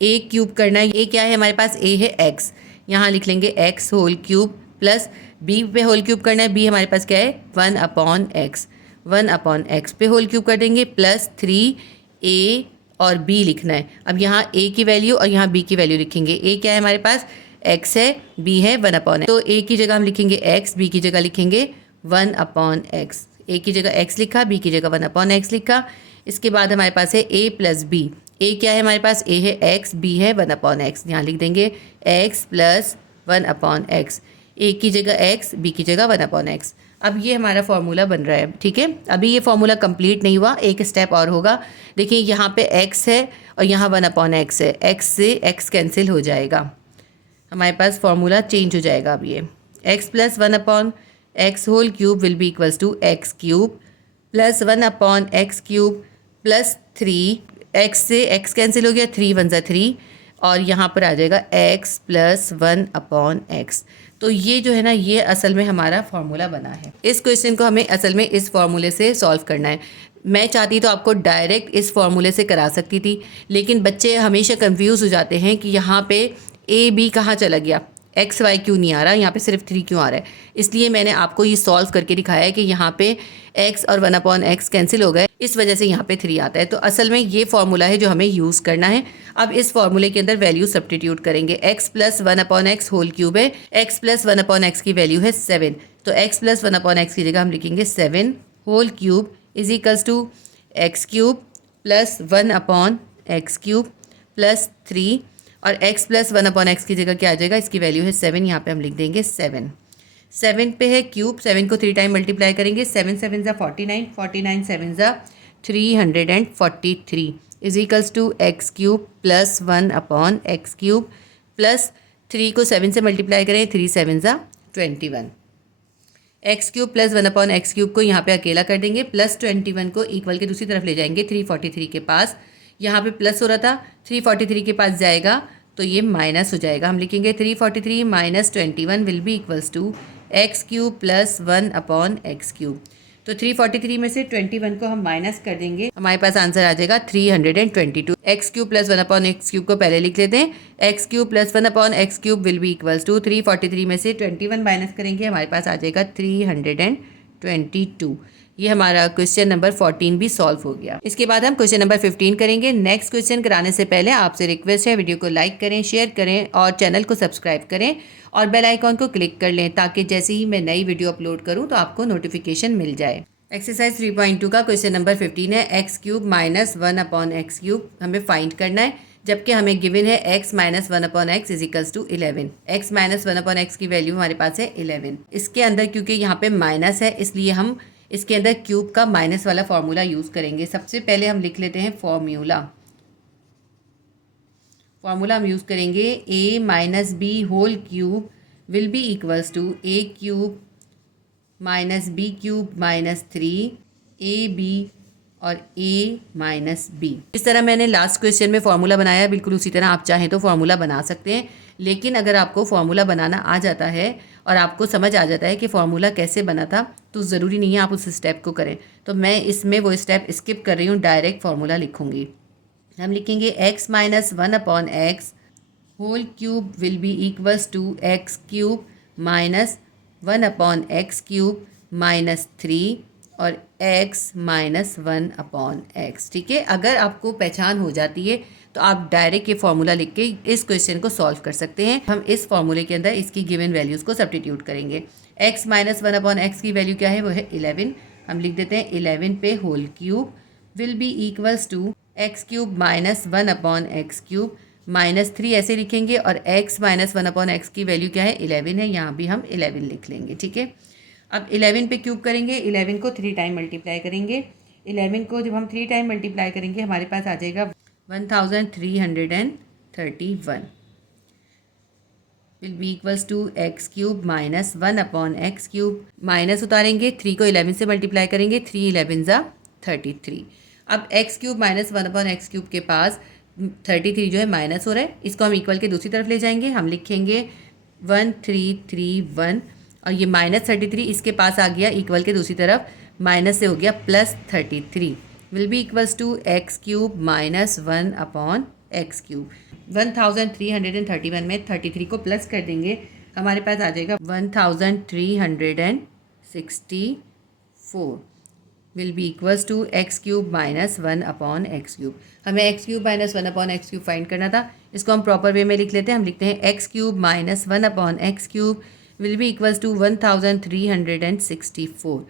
a cube करना है, a क्या है हमारे पास, a है x, यहाँ लिख लेंगे x whole cube plus b पे होल क्यूब करना है, b हमारे पास क्या है 1/x, 1/x पे होल क्यूब कर देंगे प्लस 3a और b लिखना है। अब यहाँ a की वैल्यू और यहाँ b की वैल्यू लिखेंगे। a क्या है हमारे पास, x है, b है 1/x। तो a की जगह हम लिखेंगे x, b की जगह लिखेंगे 1/x। a की जगह x लिखा, b की जगह 1/x लिखा। इसके बाद हमारे पास है a प्लस b। a क्या है हमारे पास, a है x, b है 1/x। यहाँ लिख देंगे x प्लस 1/x। a की जगह x, b की जगह 1/x। अब ये हमारा फॉर्मूला बन रहा है, ठीक है। अभी ये फॉर्मूला कंप्लीट नहीं हुआ, एक स्टेप और होगा। देखिए यहाँ पे x है और यहाँ 1/x है, x से x कैंसिल हो जाएगा, हमारे पास फॉर्मूला चेंज हो जाएगा। अब ये x plus 1/x whole cube will be equals to x cube plus 1/x cube plus 3। x से x कैंसिल हो गया, 3 1 ज़ा 3 और यहाँ पर आ जाएगा x प्लस 1/x। तो ये जो है ना, ये असल में हमारा फॉर्मूला बना है। इस क्वेश्चन को हमें असल में इस फॉर्मूले से सॉल्व करना है। मैं चाहती तो आपको डायरेक्ट इस फॉर्मूले से करा सकती थी, लेकिन बच्चे हमेशा कंफ्यूज हो जाते हैं कि यहाँ पे ए बी कहाँ चला गया, एक्स वाई क्यों नहीं आ रहा, यहाँ पे सिर्फ 3 क्यों आ रहा है। इसलिए मैंने आपको ये सॉल्व करके दिखाया है कि यहाँ पे x और 1/x कैंसिल हो गए, इस वजह से यहाँ पे 3 आता है। तो असल में ये फॉर्मूला है जो हमें यूज़ करना है। अब इस फॉर्मूले के अंदर वैल्यू सब्स्टिट्यूट करेंगे। x plus 1/x whole cube है, x प्लस 1/x की वैल्यू है 7, तो x प्लस 1/x की जगह हम लिखेंगे 7 whole cube is equals to x cube plus 1/x cube plus 3 और x प्लस 1/x की जगह क्या आ जाएगा, इसकी वैल्यू है 7, यहाँ पे हम लिख देंगे 7। 7 पे है क्यूब, 7 को 3 टाइम मल्टीप्लाई करेंगे, 7 7 ज़ा 49, 49 7 ज़ा 343 is equals to x cube plus 1/x cube plus 3 को 7 से मल्टीप्लाई करें, 3 7 ज़ा 21। x cube plus 1/x cube को यहाँ पे अकेला कर देंगे, प्लस 21 को इक्वल के दूसरी तरफ ले जाएंगे 343 के पास। यहाँ पे प्लस हो रहा था, 343 के पास जाएगा तो ये माइनस हो जाएगा। हम लिखेंगे 343 minus 21 will be equals to x cube plus 1/x cube. तो 343 में से 21 को हम माइनस कर देंगे, हमारे पास आंसर आ जाएगा 322। x cube plus 1/x cube को पहले लिख लेते हैं। x cube plus 1/x cube will be equals to 343 में से 21 माइनस करेंगे, हमारे पास आ जाएगा 322। ये हमारा क्वेश्चन नंबर 14 भी सॉल्व हो गया। इसके बाद हम क्वेश्चन नंबर 15 करेंगे। नेक्स्ट क्वेश्चन कराने से पहले आपसे रिक्वेस्ट है, वीडियो को लाइक करें, शेयर करें और चैनल को सब्सक्राइब करें और बेल आइकॉन को क्लिक कर लें, ताकि जैसे ही मैं नई वीडियो अपलोड करूं तो आपको नोटिफिकेशन मिल जाए। एक्सरसाइज 3.2 का क्वेश्चन नंबर 15 है। x cube minus 1/x cube हमें फाइंड करना है, जबकि हमें गिवन है x minus 1/x is equals to 11। x minus 1/x की वैल्यू हमारे पास है 11। इसके अंदर क्योंकि यहाँ पे माइनस है, इसलिए हम इसके अंदर क्यूब का माइनस वाला फॉर्मूला यूज़ करेंगे। सबसे पहले हम लिख लेते हैं फॉर्मूला हम यूज़ करेंगे a minus B whole cube will be equals to a cube minus B cube minus 3ab और a माइनस बी। इस तरह मैंने लास्ट क्वेश्चन में फॉर्मूला बनाया, बिल्कुल उसी तरह आप चाहें तो फॉर्मूला बना सकते हैं। लेकिन अगर आपको फॉर्मूला बनाना आ जाता है और आपको समझ आ जाता है कि फॉर्मूला कैसे बना था, तो ज़रूरी नहीं है आप उस स्टेप को करें। तो मैं इसमें वो स्टेप स्किप कर रही हूँ, डायरेक्ट फॉर्मूला लिखूँगी। हम लिखेंगे x minus 1/x whole cube will be equals to x cube minus 1/x cube minus 3 और x माइनस 1/x। ठीक है, अगर आपको पहचान हो जाती है तो आप डायरेक्ट ये फॉर्मूला लिख के इस क्वेश्चन को सॉल्व कर सकते हैं। हम इस फॉर्मूले के अंदर इसकी गिवन वैल्यूज़ को सब्स्टिट्यूट करेंगे। x माइनस 1/x की वैल्यू क्या है, वो है 11। हम लिख देते हैं 11 पे whole cube will be equals to x cube minus 1/x cube minus 3 ऐसे लिखेंगे और x माइनस 1/x की वैल्यू क्या है, 11 है, यहाँ भी हम 11 लिख लेंगे। ठीक है, अब 11 पे क्यूब करेंगे, 11 को 3 टाइम मल्टीप्लाई करेंगे। 11 को जब हम 3 टाइम मल्टीप्लाई करेंगे, हमारे पास आ जाएगा 1331 will be equals to x cube minus 1/x cube. Minus उतारेंगे, 3 को 11 से मल्टीप्लाई करेंगे, 3 11 ज़ा 33। अब x cube minus 1/x cube के पास 33 जो है माइनस हो रहा है, इसको हम इक्वल के दूसरी तरफ ले जाएंगे। हम लिखेंगे 1331 और ये माइनस 33 इसके पास आ गया, इक्वल के दूसरी तरफ माइनस से हो गया plus 33 will be equals to x cube minus 1/x cube. 1331 में 33 को प्लस कर देंगे, हमारे पास आ जाएगा 1364 will be equals to x cube minus 1/x cube. हमें x cube minus 1/x³ find करना था। इसको हम प्रॉपर वे में लिख लेते हैं। हम लिखते हैं x cube minus 1/x³ will be equals to 1364।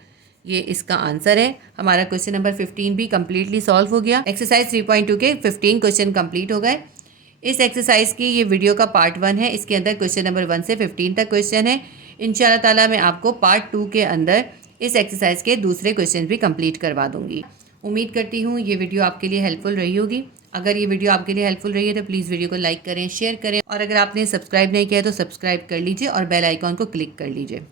ये इसका आंसर है। हमारा क्वेश्चन नंबर 15 भी कम्प्लीटली सॉल्व हो गया। एक्सरसाइज 3.2 के 15 क्वेश्चन कंप्लीट हो गए। इस एक्सरसाइज की ये वीडियो का पार्ट 1 है। इसके अंदर क्वेश्चन नंबर 1 से 15 तक क्वेश्चन है। इंशाल्लाह ताला मैं आपको पार्ट 2 के अंदर इस एक्सरसाइज के दूसरे क्वेश्चन भी कंप्लीट करवा दूंगी। उम्मीद करती हूँ ये वीडियो आपके लिए हेल्पफुल रही होगी। अगर ये वीडियो आपके लिए हेल्पफुल रही है तो प्लीज़ वीडियो को लाइक करें, शेयर करें और अगर आपने सब्सक्राइब नहीं किया तो सब्सक्राइब कर लीजिए और बेल आइकॉन को क्लिक कर लीजिए।